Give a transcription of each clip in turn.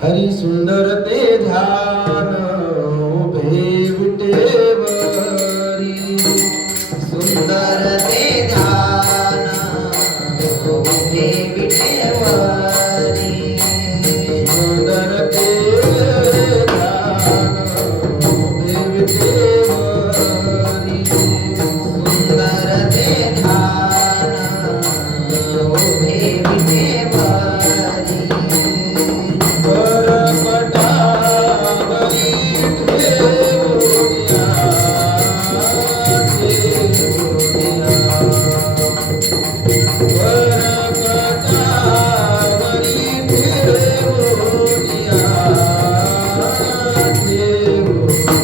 हरी सुंदर ते ध्यान उभे विटेवरी सुंदर ते ध्यान उभे विटेवरी सुंदर ते ध्यान उभे विटेवरी सुंदर ते ध्यान उभे विटेवरी परपटावरी ठेवूया परपटावरी ठेवूया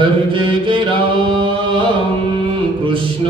हरे जय जय राम कृष्ण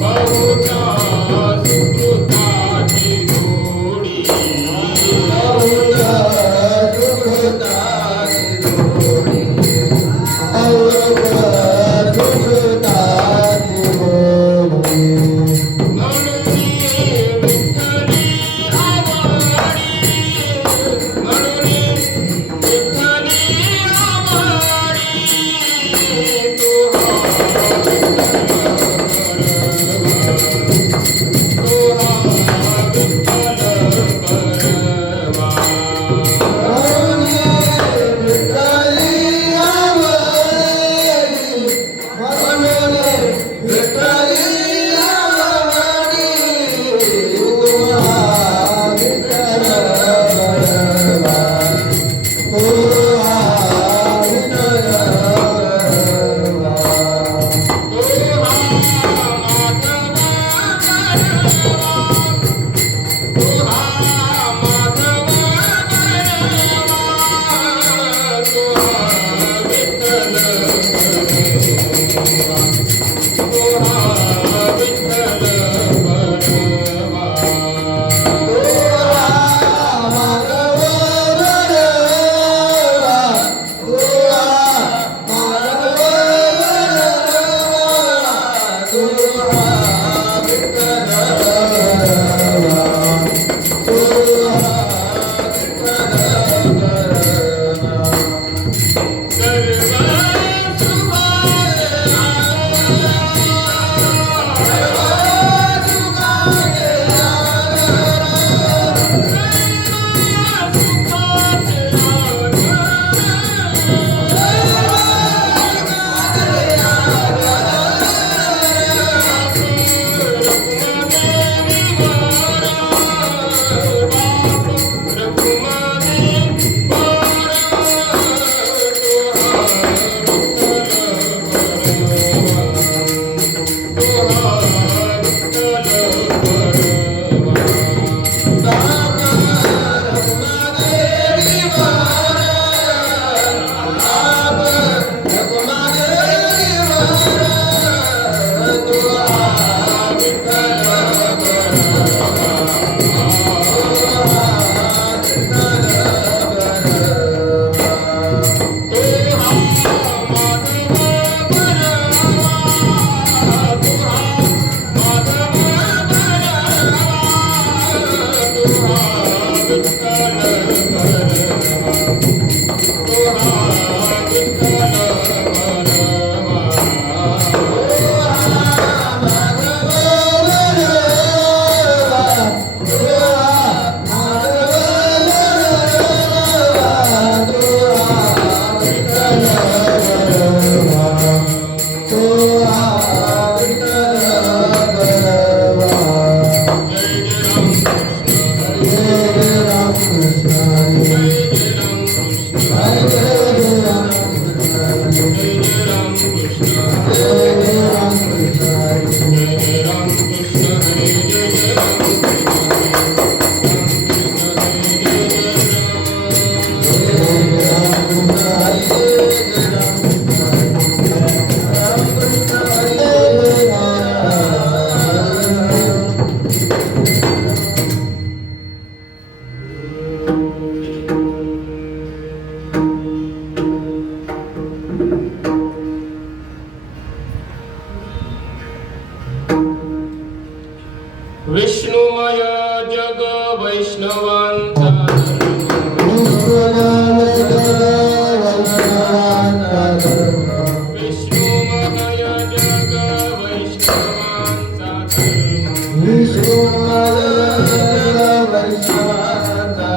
बहुता सुकृताची गोडी विष्णुमय जग वैष्णवांचा विष्णुमय जग वैष्णवांचा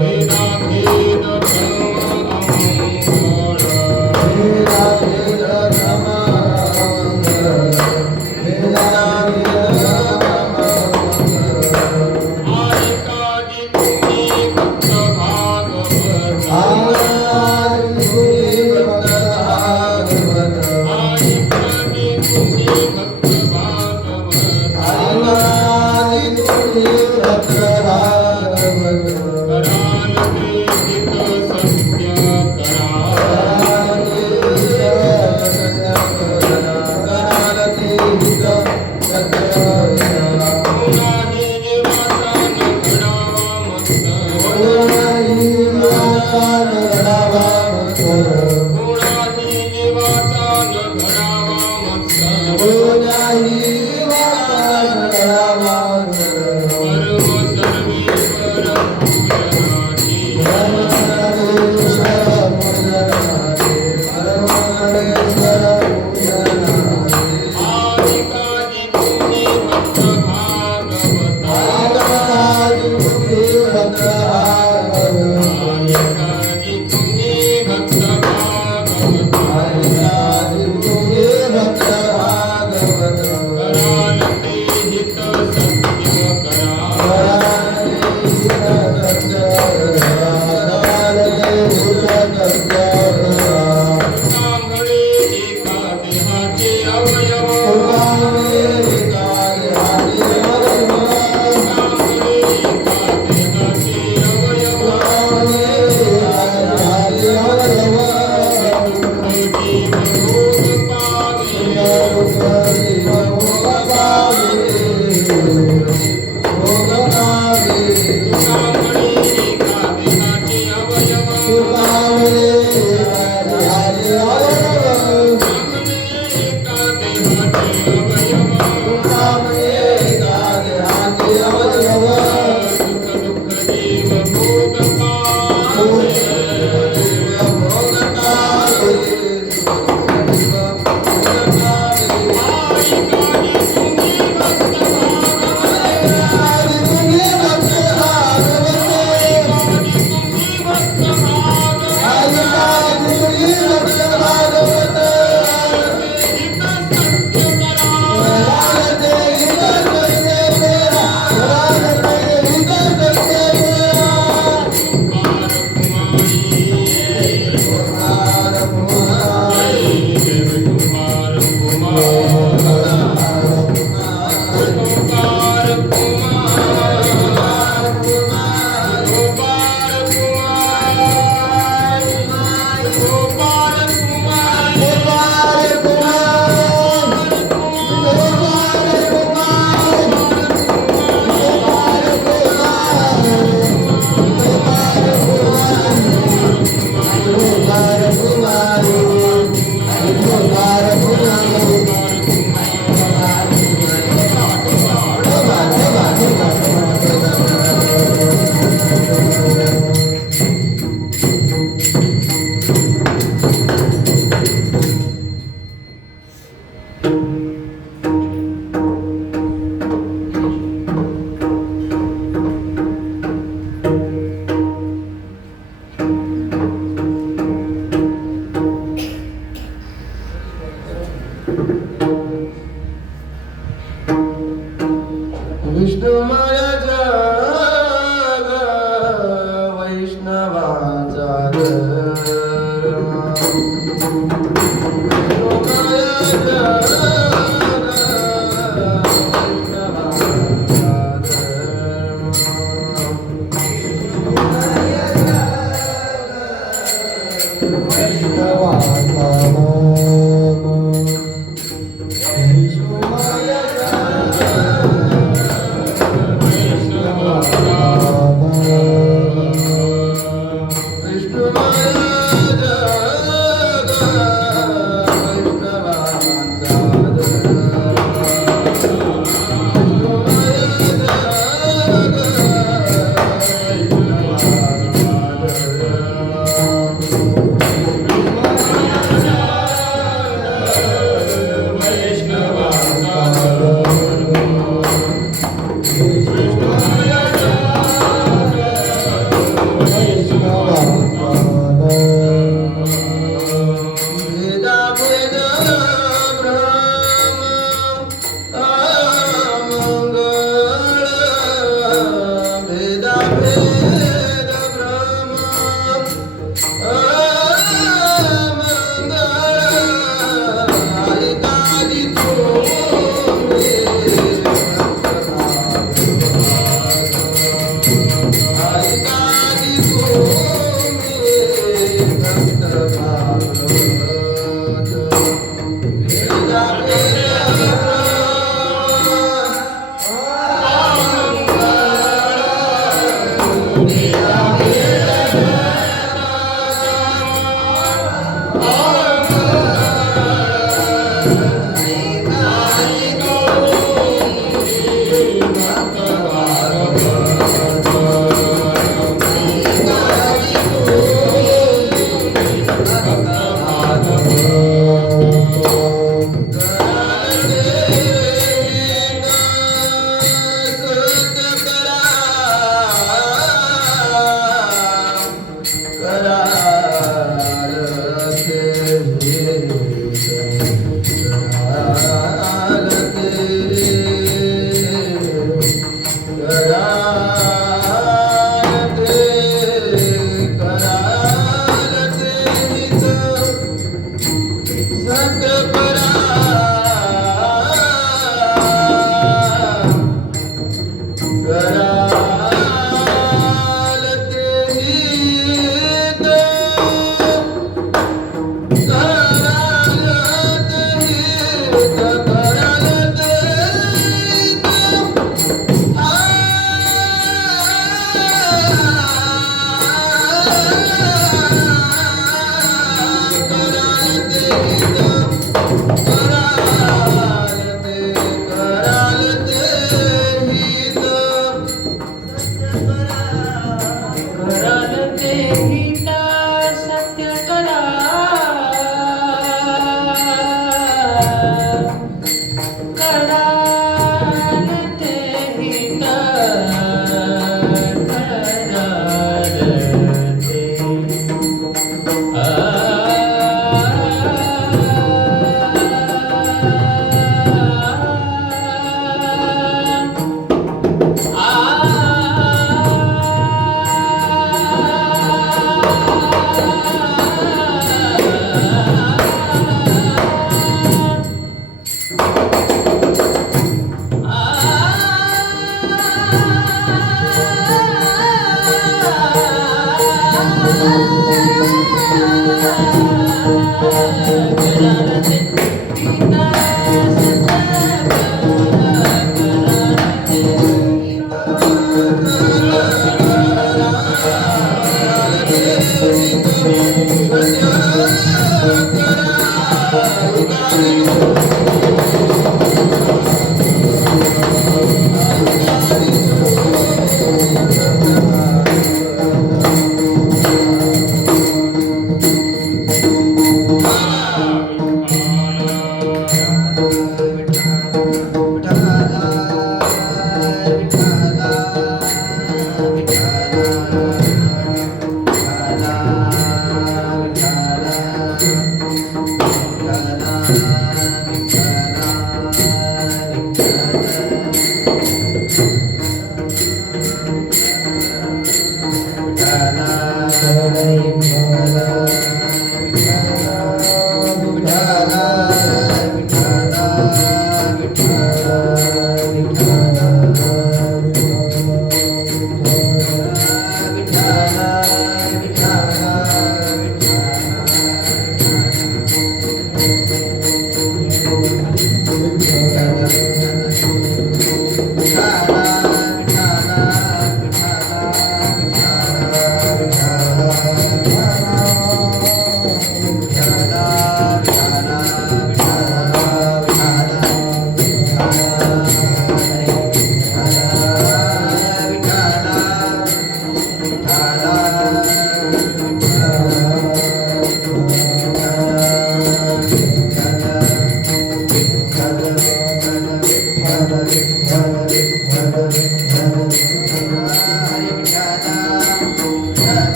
वेदाभेद आदिकादि पुण्य भक्त भागवत विष्णुमय जग वैष्णवाचा धर्म विष्णुमय जग वैष्णवाचा धर्म विष्णुमय जग वैष्णवाचा धर्म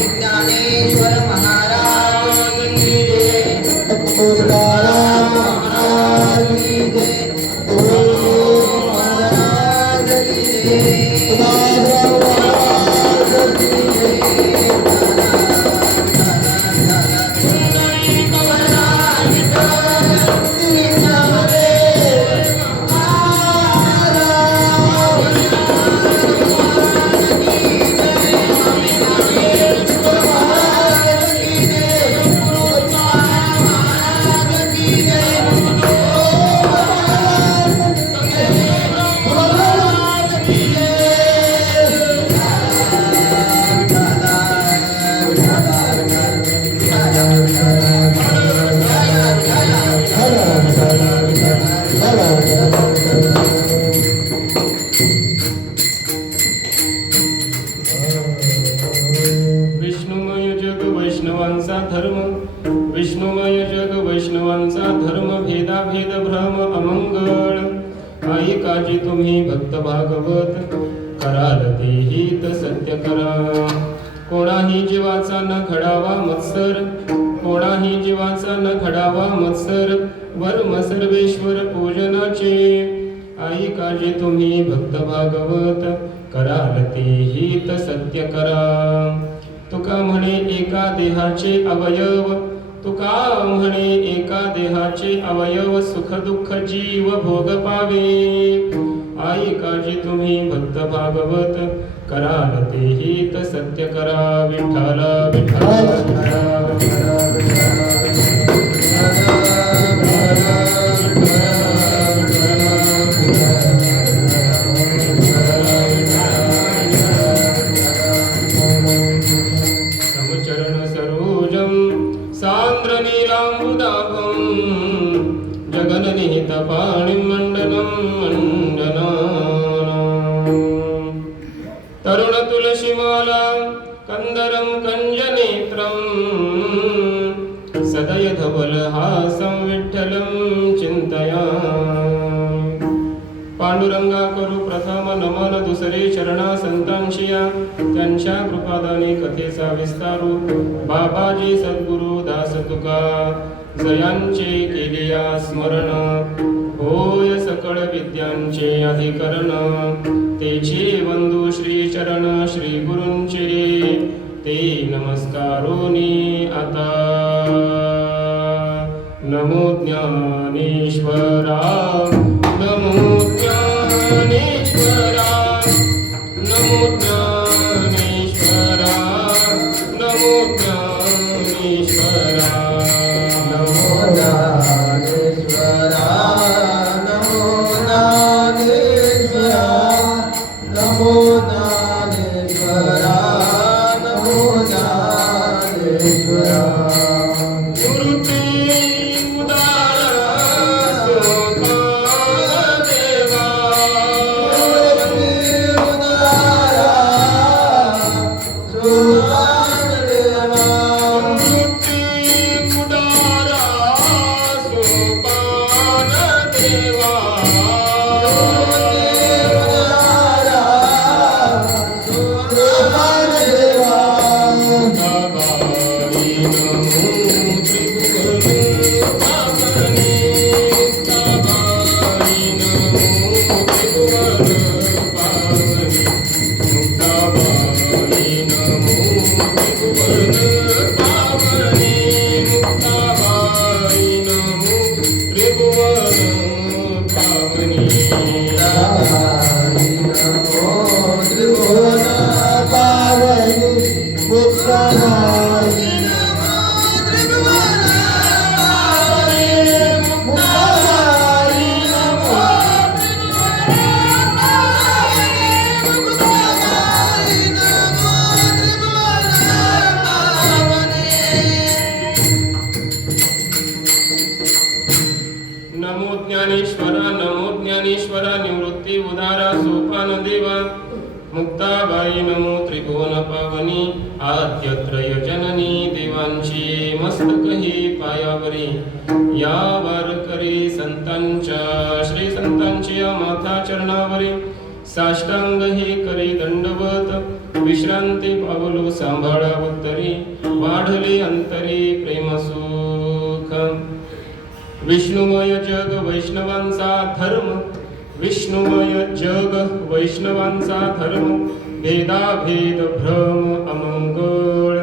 ज्ञानेश्वर महाराज की जय. तुकाराम महाराज की जय. तुकाराम महाराज की जय. तुकाराम महाराज की जय. विष्णुमय जग वैष्णवांचा धर्म, विष्णुमय जग वैष्णवांचा धर्म, भेदाभेद भ्रम अमंगळ. आई काजी तुम्ही भक्त भागवत, कराल ते हित सत्य करा. कोणाही जीवाचा न घडावा मत्सर, कोणाही जीवाचा न घडावा मत्सर, वर्म सर्वेश्वर पूजनाचे. आई काजी तुम्ही भक्त भागवत, कराल ते हित सत्य करा. तुका म्हणे एका देहाचे अवयव, तुका म्हणे एका देहाचे अवयव, सुख दुःख जीव भोग पावे. आई काजी तुम्ही भक्त भागवत, कराल ते हित सत्य करा. विठ्ठल विठ्ठल विठ्ठल समचरण सरोजं सान्द्र नीलाम्बुदाभं, जगन्निहित पाणिं मण्डनं मण्डनानाम्. तरुण तुलसीमाला कंदरं कञ्जनेत्रं, सदय धवलहासं विठ्ठलं चिंतयामि. पांडुरंगा करू प्रथम नमन, दुसरे चरणा संतांशिया, त्यांच्या कृपादाने कथेचा विस्तारू. बाबाजी सद्गुरु दास तुका, जयांचे केलिया स्मरण. होय सकळ विद्यांचे अधिकरण, तेचे वंदू श्री चरण श्री गुरूंचे. ते नमस्कारोनी आता. नमो ज्ञानेश्वरा, नमो ज्ञानेश्वरा, नमो ज्ञानेश्वरा, नमो ज्ञानेश्वरा. नमो ज्ञानेश्वरा, नमो ज्ञानेश्वरा, नमो ज्ञानेश्वरा, नमो ज्ञानेश्वरा. गुरुते उदार सोका, ज्ञानेश्वरा निवृत्ती उदारा सोपान देवा मुक्ताबाई नमो त्रिभुवन पावनी आद्यत्रय जननी देवांची मस्तकही पायावरी या वारकरी संतांच्या श्री संतांच्या माथा चरणावरी साष्टांग ही करी दंडवत विश्रांती पावलो सांभाळा उत्तरी वाढले अंतरी प्रेम सुख विष्णुमय जग वैष्णवांचा धर्म विष्णुमय जग वैष्णवांचा धर्म भेदाभेद भ्रम अमंगळ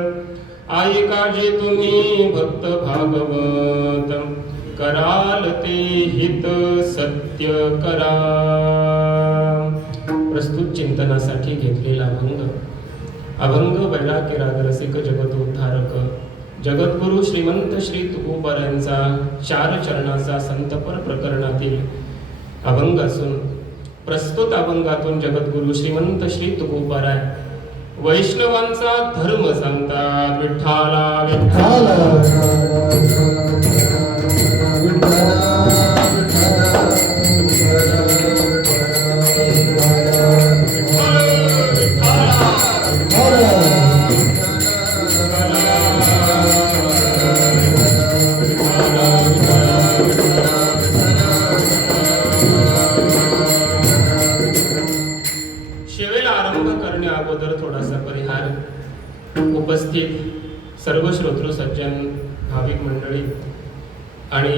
आई काळजी तुम्ही भक्त भागवत कराल ते हित सत्य करा. प्रस्तुत चिंतनासाठी घेतलेला अभंग वैराग्य रागरसिक जगतोद्धारक जगद्गुरु श्रीमंत श्री तुकोबारायांचा 4 चरणाचा संतपर प्रकरणातील अभंग असून प्रस्तुत अभंगातून जगद्गुरु श्रीमंत श्री तुकोबाराय वैष्णवांचा धर्म सांगतात. विठ्ठला उपस्थित सर्व श्रोतृ सज्जन भाविक मंडळी आणि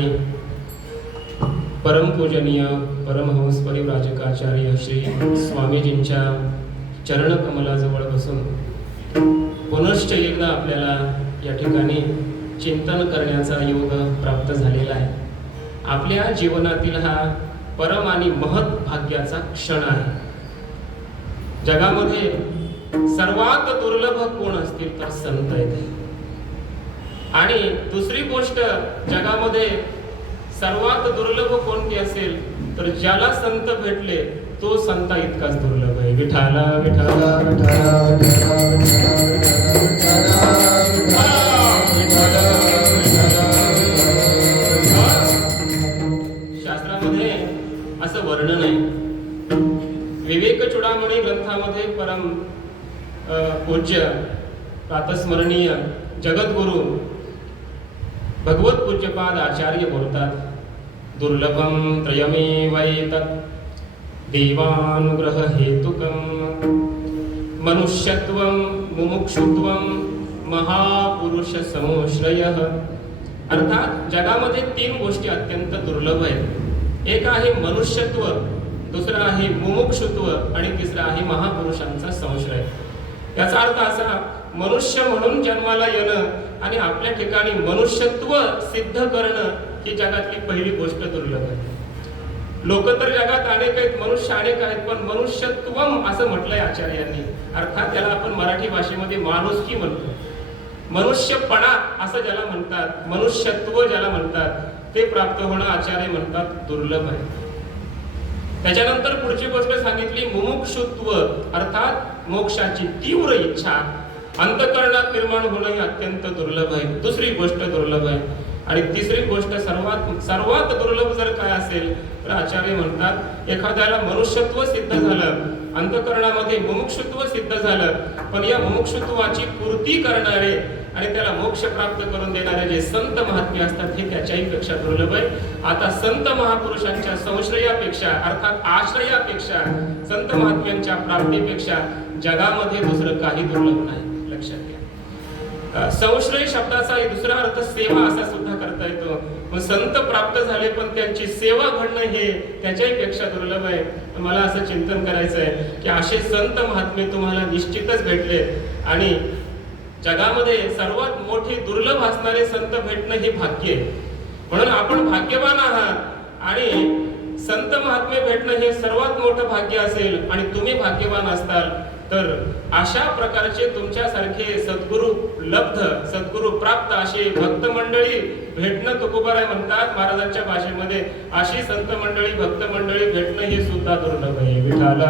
परमपूजनीय परमहंस परिव्राजकाचार्य श्री स्वामीजींच्या चरणकमलाजवळ बसून पुनश्च एकदा आपल्याला या ठिकाणी चिंतन करण्याचा योग प्राप्त झालेला आहे. आपल्या जीवनातील हा परम आणि महत् भाग्याचा क्षण आहे. जगामध्ये सर्वात दुर्लभ कोण असतील तर संत आहेत. आणि दुसरी गोष्ट जगामध्ये सर्वात दुर्लभ कोणती असेल तर ज्याला संत भेटले तो संता इतकाच दुर्लभ आहे. विठाला विठाला शास्त्रामध्ये असं वर्णन आहे. विवेक चूडामणी ग्रंथामध्ये परम पूज्य प्रातस्मरणीय जगद्गुरु भगवत पूज्यपाद आचार्य बोलतात. दुर्लभम त्रयमेवैतत् देवानुग्रह हेतुकम मनुष्यत्वम मुमुक्षुत्वम महापुरुष समोश्रयः. अर्थात जगामध्ये 3 गोष्टी अत्यंत दुर्लभ आहेत. एक आहे मनुष्यत्व, दुसरा आहे मुमुक्षुत्व आणि तिसरा आहे महापुरुषांचा संश्रय. याचा अर्थ असा, मनुष्य म्हणून जन्माला येणं आणि आपल्या ठिकाणी मनुष्यत्व सिद्ध करणं ही जगातली पहिली गोष्ट दुर्लभ आहे. लोक तर जगात अनेक आहेत, मनुष्य अनेक आहेत, पण मनुष्यत्वम असं म्हटलंय आचार्यांनी. अर्थात त्याला आपण मराठी भाषेमध्ये माणुसकी म्हणतो. मनुष्यपणा असं ज्याला म्हणतात, मनुष्यत्व ज्याला म्हणतात, ते प्राप्त होणं आचार्य म्हणतात दुर्लभ आहे. त्याच्यानंतर पुढची गोष्ट सांगितली मुमुक्षुत्व, अर्थात मोक्षाची तीव्र इच्छा अंतःकरणात निर्माण होणं हे अत्यंत दुर्लभ आहे. दुसरी गोष्ट दुर्लभ आहे. आणि तिसरी गोष्ट सर्वात दुर्लभ जर काय असेल तर आचार्य म्हणतात एखाद्याला मनुष्यत्व सिद्ध झालं, अंतःकरणामध्ये मुमुक्षुत्व सिद्ध झालं, पण या मुमुक्षुत्वाची पूर्ती करणारे आणि त्याला मोक्ष प्राप्त करून देणारे जे संत महात्मे असतात हे त्याच्याही पेक्षा दुर्लभ आहे. आता संत महापुरुषांच्या संश्रयापेक्षा अर्थात आश्रयापेक्षा संत महात्म्यांच्या प्राप्तीपेक्षा जगामध्ये दुसरं काही दुर्लभ नाही. लक्षात घ्या. संश्रय शब्दाचा दुसरा अर्थ सेवा असा सुद्धा करता येतो. मग संत प्राप्त झाले पण त्यांची सेवा घडणं हे त्याच्याही पेक्षा दुर्लभ आहे. मला असं चिंतन करायचं आहे की असे संत महात्मे तुम्हाला निश्चितच भेटले आणि जगामध्ये सर्वात मोठी दुर्लभ असणारे संत भेटणं हे भाग्य आहे. म्हणून आपण भाग्यवान आहात आणि संत महात्मे भेटणं हे सर्वात मोठं भाग्य असेल आणि तुम्ही भाग्यवान असताल तर अशा प्रकारचे तुमच्यासारखे सद्गुरू लब्ध, सद्गुरू प्राप्त असे भक्त मंडळी भेटणं तुकोबाराय म्हणतात महाराजांच्या भाषेमध्ये. अशी संत मंडळी भक्त मंडळी भेटणं हे सुद्धा दुर्लभ आहे. विठाला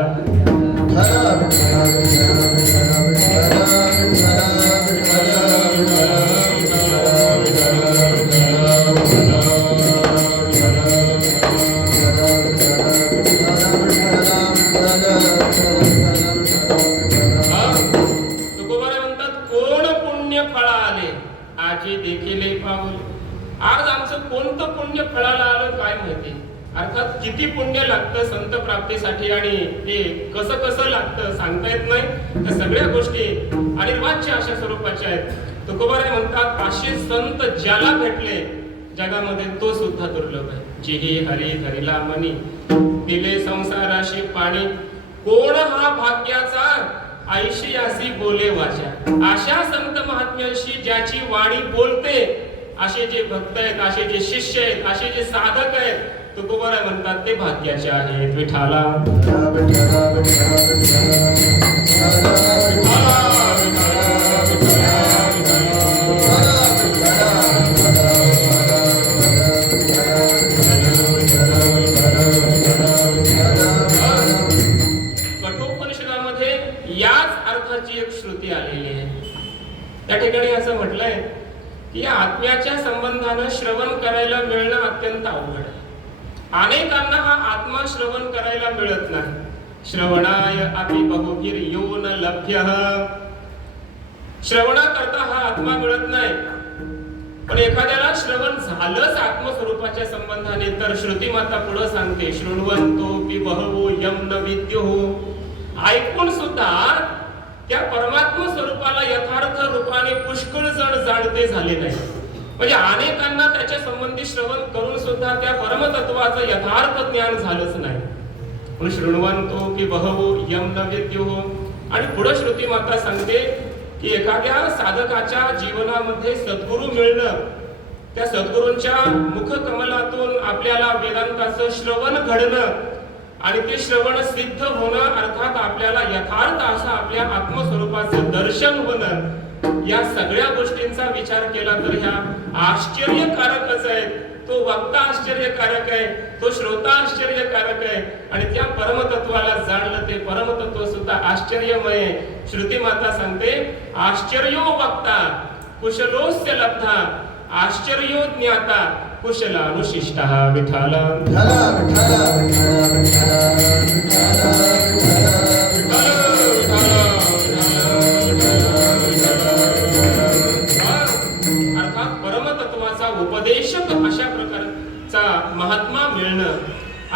अर्थात किती पुण्य लागतं संत प्राप्तीसाठी आणि ते कसं कसं लागतं सांगता येत नाही. त्या सगळ्या गोष्टी अनिर्वाच्य अशा स्वरूपाच्या आहेत. तुकोबाराय म्हणतात असे संत ज्याला भेटले जगामध्ये तो सुद्धा दुर्लभ आहे. जिही हरी धरिला मनी दिले संसाराशी पाणी कोण हा भाग्याचा ऐशियासी बोले वाचा. अशा संत महात्म्याशी ज्याची वाणी बोलते असे जे भक्त आहेत, असे जे शिष्य आहेत, असे जे साधक आहेत, तुकोबाराय म्हणतात ते भाग्याचे आहेत. विठाला कठोपनिषदामध्ये याच अर्थाची एक श्रुती आलेली आहे. त्या ठिकाणी असं म्हटलंय की या आत्म्याच्या संबंधानं श्रवण करायला मिळणं अत्यंत अवघड आहे. अनेकांना हा आत्मा श्रवण करायला मिळत नाही. श्रवणाय अपि बहुभिर यो न लभ्य. श्रवणाकरता हा आत्मा मिळत नाही. पण एखाद्याला श्रवण झालंच आत्मस्वरूपाच्या संबंधाने तर श्रुती माता पुढे सांगते शृण्वन्तोपि बहवो यम न विद्युः. ऐकून सुद्धा त्या परमात्मा स्वरूपाला यथार्थ रूपाने पुष्कळ जण जाणते झाले नाही. म्हणजे अनेकांना त्याच्या संबंधी श्रवण करून सुद्धा त्या परमतत्वाचं यथार्थ ज्ञान झालंच नाही. म्हणून शृण्वन्तोपि बहवो यम न विद्युः. आणि पुढे श्रुती माता सांगते की एखाद्या साधकाच्या जीवनामध्ये सद्गुरू मिळणं, त्या सद्गुरूंच्या मुखकमलातून आपल्याला वेदांताचं श्रवण घडणं आणि ते श्रवण सिद्ध होणं, अर्थात आपल्याला यथार्थ असं आपल्या आत्मस्वरूपाचं दर्शन होणं, या सगळ्या गोष्टींचा विचार केला तर ह्या आश्चर्यकारकच आहेत. तो वक्ता आश्चर्यकारक आहे, तो श्रोता आश्चर्यकारक आहे आणि त्या परमतत्वाला जाणलं ते परमतत्व सुद्धा आश्चर्यमय आहे. श्रुती माता सांगते आश्चर्यो वक्ता कुशलोस्य लब्धा आश्चर्यो ज्ञाता कुशलानुशिष्टः. विठाला अर्थात परमतत्वाचा उपदेशक अशा प्रकारचा महात्मा मिळणं,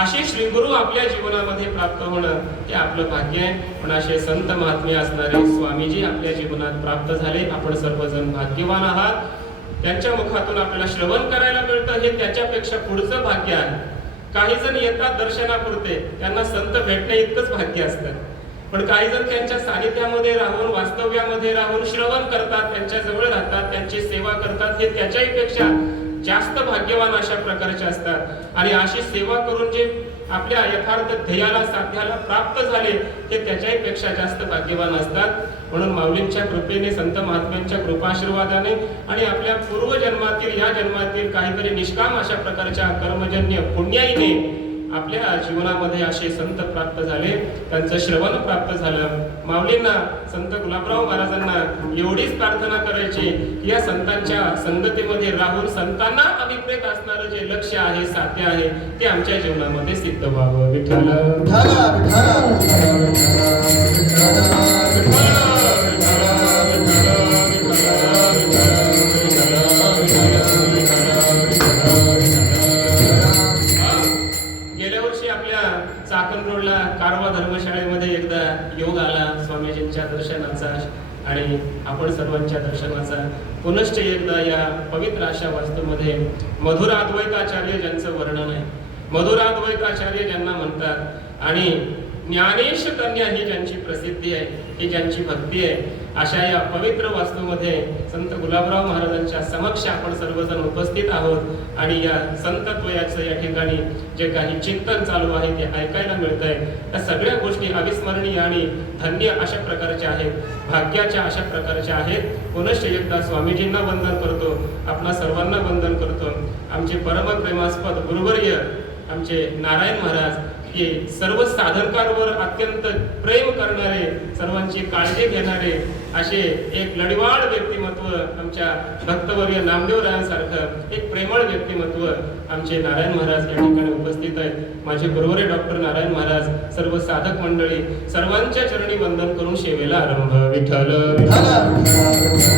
असे श्रीगुरु आपल्या जीवनामध्ये प्राप्त होणं हे आपलं भाग्य आहे. पण असे संत महात्मे असणारे स्वामीजी आपल्या जीवनात प्राप्त झाले. आपण सर्वजण भाग्यवान आहात. त्यांच्या मुखातून आपल्याला श्रवण करायला मिळतं हे त्याच्यापेक्षा पुढचं भाग्य आहे. काही जण येतात दर्शनापुरते, त्यांना संत भेटणे इतकंच भाग्य असतं. पण काही जण त्यांच्या सानिध्यामध्ये राहून वास्तव्यामध्ये राहून श्रवण करतात, त्यांच्या जवळ राहतात, त्यांची सेवा करतात, हे त्याच्याही पेक्षा जास्त भाग्यवान अशा प्रकारचे असतात. आणि अशी सेवा करून जे आपल्या यथार्थ ध्येयाला साध्याला प्राप्त झाले ते त्याच्याही पेक्षा जास्त भाग्यवान असतात. म्हणून माऊलींच्या कृपेने, संत महात्म्यांच्या कृपाशीर्वादाने आणि आपल्या पूर्वजन्मातील या जन्मातील काहीतरी निष्काम अशा प्रकारच्या कर्मजन्य पुण्याईने आपल्या जीवनामध्ये असे संत प्राप्त झाले, त्यांचं श्रवण प्राप्त झालं. माऊलींना, संत गुलाबराव महाराजांना एवढीच प्रार्थना करायची की या संतांच्या संगतीमध्ये राहून संतांना अभिप्रेत असणारं जे लक्ष्य आहे, साध्य आहे ते आमच्या जीवनामध्ये सिद्ध व्हावं. विठ्ठल चाकण रोडला कारवा धर्मशाळेमध्ये एकदा योग आला स्वामीजींच्या दर्शनाचा आणि आपण सर्वांच्या दर्शनाचा. पुनश्च एकदा या पवित्र अशा वास्तूमध्ये मधुराद्वैताचार्य ज्यांचं वर्णन आहे, मधुराद्वैताचार्य ज्यांना म्हणतात आणि ज्ञानेश कन्या ही ज्यांची प्रसिद्धी आहे, ही ज्यांची भक्ती आहे, अशा या पवित्र वास्तूमध्ये संत गुलाबराव महाराजांच्या समक्ष आपण सर्वजण उपस्थित आहोत आणि या संतत्वयाचं या ठिकाणी जे काही चिंतन चालू आहे ते ऐकायला मिळत आहे. त्या सगळ्या गोष्टी अविस्मरणीय आणि धन्य अशा प्रकारच्या आहेत, भाग्याच्या अशा प्रकारच्या आहेत. पुनश्च एकदा स्वामीजींना वंदन करतो, आपणा सर्वांना वंदन करतो. आमचे परमप्रेमास्पद गुरुवर्य आमचे नारायण महाराज हे सर्व साधकांवर अत्यंत प्रेम करणारे, सर्वांची काळजी घेणारे असे एक लढिवाळ व्यक्तिमत्व, आमच्या भक्तवर्य नामदेवरायांसारखं एक प्रेमळ व्यक्तिमत्व आमचे नारायण महाराज या ठिकाणी उपस्थित आहेत. माझे गुरुवर्य डॉक्टर नारायण महाराज, सर्व साधक मंडळी सर्वांच्या चरणी वंदन करून सेवेला आरंभ. विठ्ठल विठ्ठल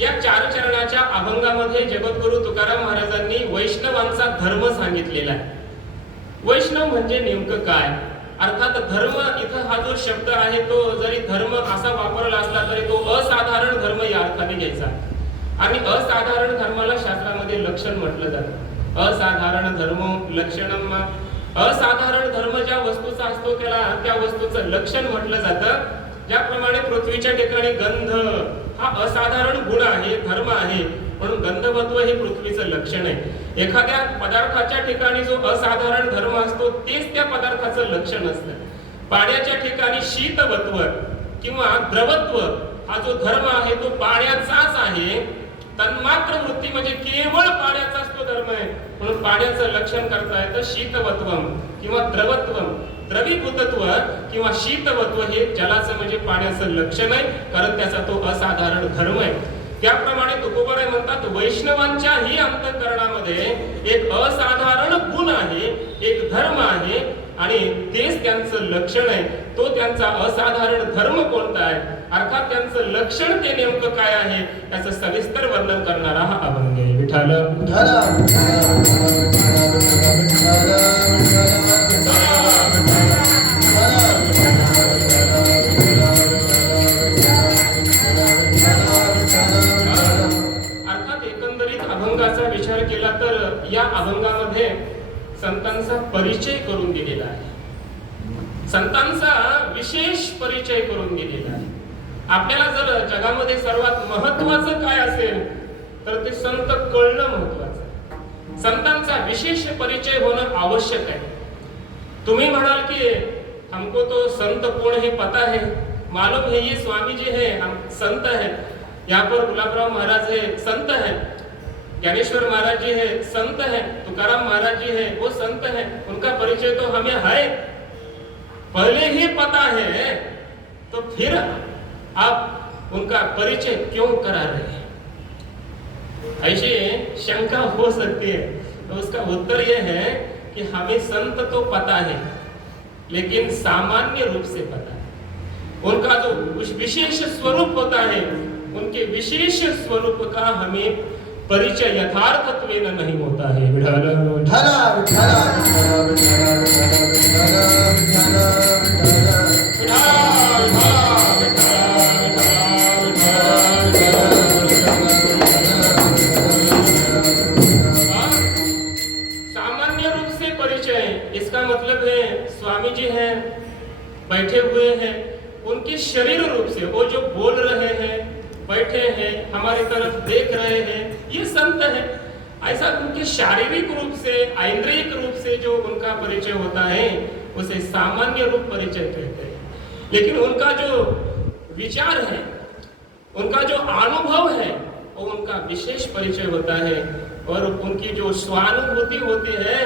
या 4 चरणाच्या अभंगामध्ये जगद्गुरु तुकाराम महाराजांनी वैष्णवांचा धर्म सांगितलेला आहे. वैष्णव म्हणजे नेमकं काय? अर्थात धर्म इथं हा जो शब्द आहे तो जरी धर्म असा वापरला असला तरी तो असाधारण धर्म या अर्थाने घ्यायचा. आणि असाधारण धर्माला शास्त्रामध्ये लक्षण म्हटलं जातं. असाधारण धर्म लक्षणम. असाधारण धर्म ज्या वस्तूचा असतो त्याला त्या वस्तूचं लक्षण म्हटलं जातं. ज्याप्रमाणे पृथ्वीच्या ठिकाणी गंध हा असाधारण गुण आहे, धर्म आहे, म्हणून गंधवत्व हे पृथ्वीचं लक्षण आहे. एखाद्या पदार्थाच्या ठिकाणी जो असाधारण धर्म असतो तेच त्या पदार्थाचं लक्षण असतं. पाण्याच्या ठिकाणी शीतवत्व किंवा द्रवत्व हा जो धर्म आहे तो पाण्याचाच आहे. तन्मात्र वृत्ती म्हणजे केवळ पाण्याचाच तो धर्म आहे, म्हणून पाण्याचं लक्षण करता येतं शीतवत्वम किंवा द्रवत्वम. द्रवीभूतत्व किंवा शीतवत्व हे जलाचं म्हणजे पाण्याचं लक्षण आहे, कारण त्याचा तो असाधारण धर्म आहे. त्याप्रमाणे तुकोबाराय म्हणतात वैष्णवांच्याही अंतःकरणामध्ये एक असाधारण गुण आहे, एक धर्म आहे आणि तेच त्यांचं लक्षण आहे. तो त्यांचा असाधारण धर्म कोणता आहे, अर्थात त्यांचं लक्षण ते नेमकं काय आहे याचं सविस्तर वर्णन करणारा हा अभंग आहे. विठ्ठल अर्थात एकंदरीत अभंगाचा विचार केला तर या अभंगामध्ये संतांचा परिचय करून दिलेला आहे. संतांचा विशेष परिचय करून दिलेला आहे. आपल्याला जर जगामध्ये सर्वात महत्वाचं काय असेल तर ते संत कळणं महत्वाचं आहे. संतांचा विशेष परिचय होणं आवश्यक आहे. तुम्ही म्हणाल की हमको तो संत कौन है पता है, मालूम है ये स्वामी जी है, हम संत है. यहाँ पर गुलाबराव महाराज है, संत है. ज्ञानेश्वर महाराज जी है, संत है. तुकाराम महाराज जी है, वो संत है. उनका परिचय तो हमें है, पहले ही पता है, तो फिर आप उनका परिचय क्यों करा रहे हैं? ऐसी शंका हो सकती है. तो उसका उत्तर यह है कि हमें संत तो पता है लेकिन सामान्य रूप से पता है. उनका जो विशेष स्वरूप होता है, उनके विशेष स्वरूप का हमें परिचय यथार्थत्वेन नहीं होता है. सामान्य रूप से परिचय, इसका मतलब है स्वामी जी हैं, बैठे हुए हैं, उनके शरीर रूप से वो जो बोल रहे हैं, बैठे हैं, हमारी तरफ देख रहे हैं, ये संत है. ऐसा उनके शारीरिक रूप से, ऐन्द्रियक रूप से जो उनका परिचय होता है उसे सामान्य रूप परिचय कहते हैं. लेकिन उनका जो विचार है, उनका जो अनुभव है, वो उनका विशेष परिचय होता है. और उनकी जो स्वानुभूति होती है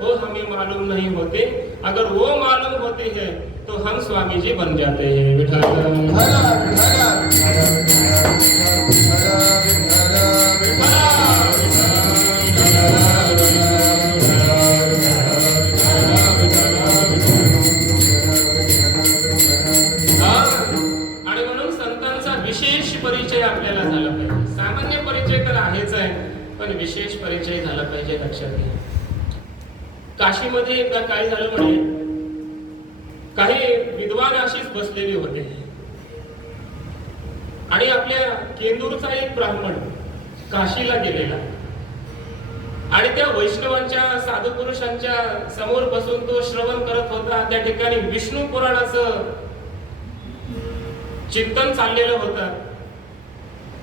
वो हमें मालूम नहीं होते. अगर वो मालूम होती है तो हम स्वामी जी बन जाते हैं. आणि म्हणून संतांचा विशेष परिचय आपल्याला झाला पाहिजे. सामान्य परिचय तर आहेच आहे, पण विशेष परिचय झाला पाहिजे. लक्षात घ्या, काशीमध्ये एकदा काय झालं म्हणे, काही विद्वान अशीच बसलेले होते आणि आपल्या केंदूरचा एक ब्राह्मण काशीला गेलेला आणि त्या वैष्णवांच्या साधू पुरुषांच्या समोर बसून तो श्रवण करत होता. त्या ठिकाणी विष्णू पुराणाचं चिंतन चाललेलं होतं.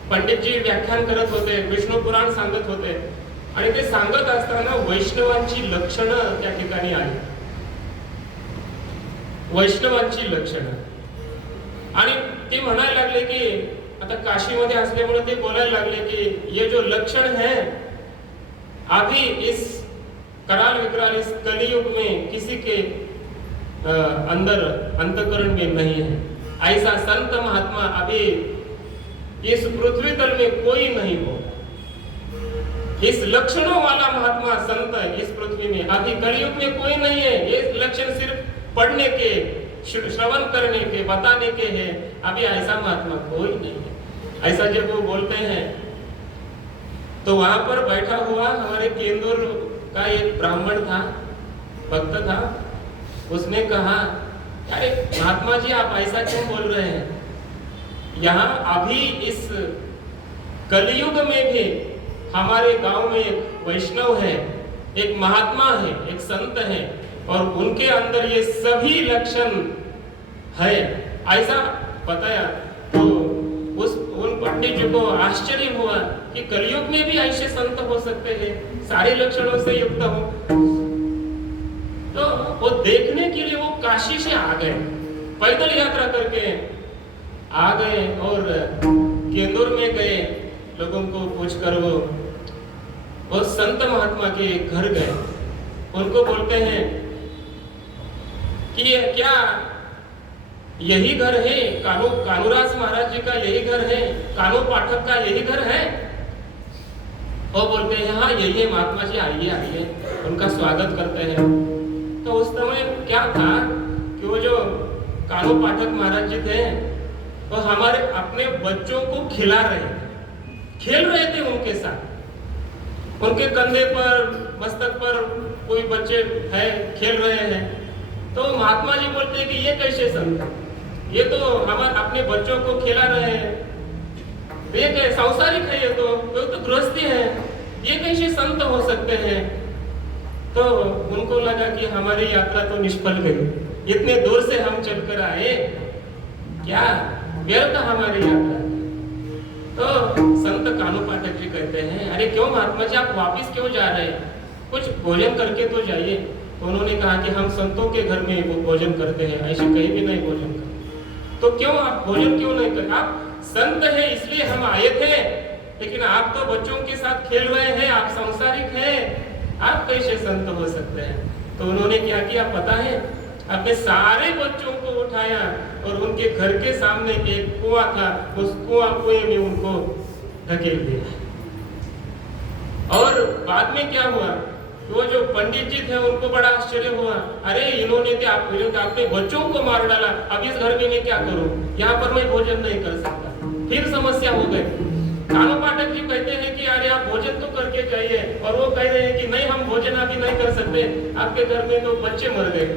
पंडितजी व्याख्यान करत होते, विष्णू पुराण सांगत होते आणि ते सांगत असताना वैष्णवांची लक्षणं त्या ठिकाणी आली. वैष्णवांची लक्षणं आणि ते म्हणायला लागले की आता काशीमध्ये असल्यामुळे ते बोलायला लागले की ये जो लक्षण है अभी इस कराल विकराल इस कलियुग में किसी के अंदर अंतःकरण में नहीं है. ऐसा संत महात्मा अभी इस पृथ्वी तल में कोई नहीं हो. इस लक्षणों वाला महात्मा संत इस पृथ्वी में अभी कलयुग में कोई नहीं है. ये लक्षण सिर्फ पढ़ने के, श्रवण करने के, बताने के हैं. अभी ऐसा महात्मा कोई नहीं है. ऐसा जब वो बोलते हैं तो वहां पर बैठा हुआ हमारे केंदुर का एक ब्राह्मण था, भक्त था। उसने कहा, अरे महात्मा जी आप ऐसा क्यों बोल रहे हैं? यहाँ अभी इस कलयुग में भी हमारे गांव में एक वैष्णव है, एक महात्मा है, एक संत है, और उनके अंदर ये सभी लक्षण है, ऐसा बताया। तो उन पंडित जी को आश्चर्य हुआ कि कलयुग में भी ऐसे संत हो सकते हैं, सारे लक्षणों से युक्त हो। तो वो देखने के लिए वो काशी से आ गए, पैदल यात्रा करके आ गए और केंदुर में गए। लोगों को पूछकर वो संत महात्मा के घर गए। उनको बोलते हैं कि ये क्या यही घर है? कानूरास महाराज जी का यही घर है? कानू पाठक का यही घर है? वो बोलते हैं हाँ यही है महात्मा जी, आइए आइए। उनका स्वागत करते हैं। तो उस समय क्या था कि वो जो कानू पाठक महाराज जी थे वो हमारे अपने बच्चों को खिला रहे थे, खेल रहे थे उनके साथ। उनके कंधे पर, मस्तक पर कोई बच्चे है, खेल रहे हैं। तो महात्मा जी बोलते हैं कि ये कैसे संत, ये तो हमारे अपने बच्चों को खिला रहे हैं, ये क्या सांसारिक है, ये तो गृहस्थी है, ये कैसे संत हो सकते हैं? तो उनको लगा कि हमारी यात्रा तो निष्फल गई, इतने दूर से हम चलकर आए, क्या व्यर्थ हमारी यात्रा। तो संत कानू पाठक जी कहते हैं, अरे क्यों महात्मा जी आप वापिस क्यों जा रहे हैं? कुछ भोजन करके तो जाइए। उन्होंने कहा कि हम संतों के घर में वो भोजन करते हैं, ऐसे कहीं भी नहीं भोजन करते। तो क्यों आप भोजन क्यों नहीं करते? आप संत है इसलिए हम आए थे, लेकिन आप तो बच्चों के साथ खेल रहे हैं, आप सांसारिक हैं, आप कैसे संत हो सकते हैं? तो उन्होंने क्या किया पता है? अपने सारे बच्चों को उठाया और उनके घर के सामने एक कुआं था, उस कुएं में उनको धकेल दिया। और बाद में क्या हुआ, वो जो पंडित जी थे उनको बड़ा आश्चर्य हुआ, अरे इन्होंने तो अपने बच्चों को मार डाला, अब इस घर में मैं क्या करूं? यहाँ पर मैं भोजन नहीं कर सकता। फिर समस्या हो गई। कानू पाठक जी कहते हैं कि अरे आप भोजन तो करके जाइए, और वो कह रहे हैं कि नहीं हम भोजन अभी नहीं कर सकते, आपके घर में तो बच्चे मर गए,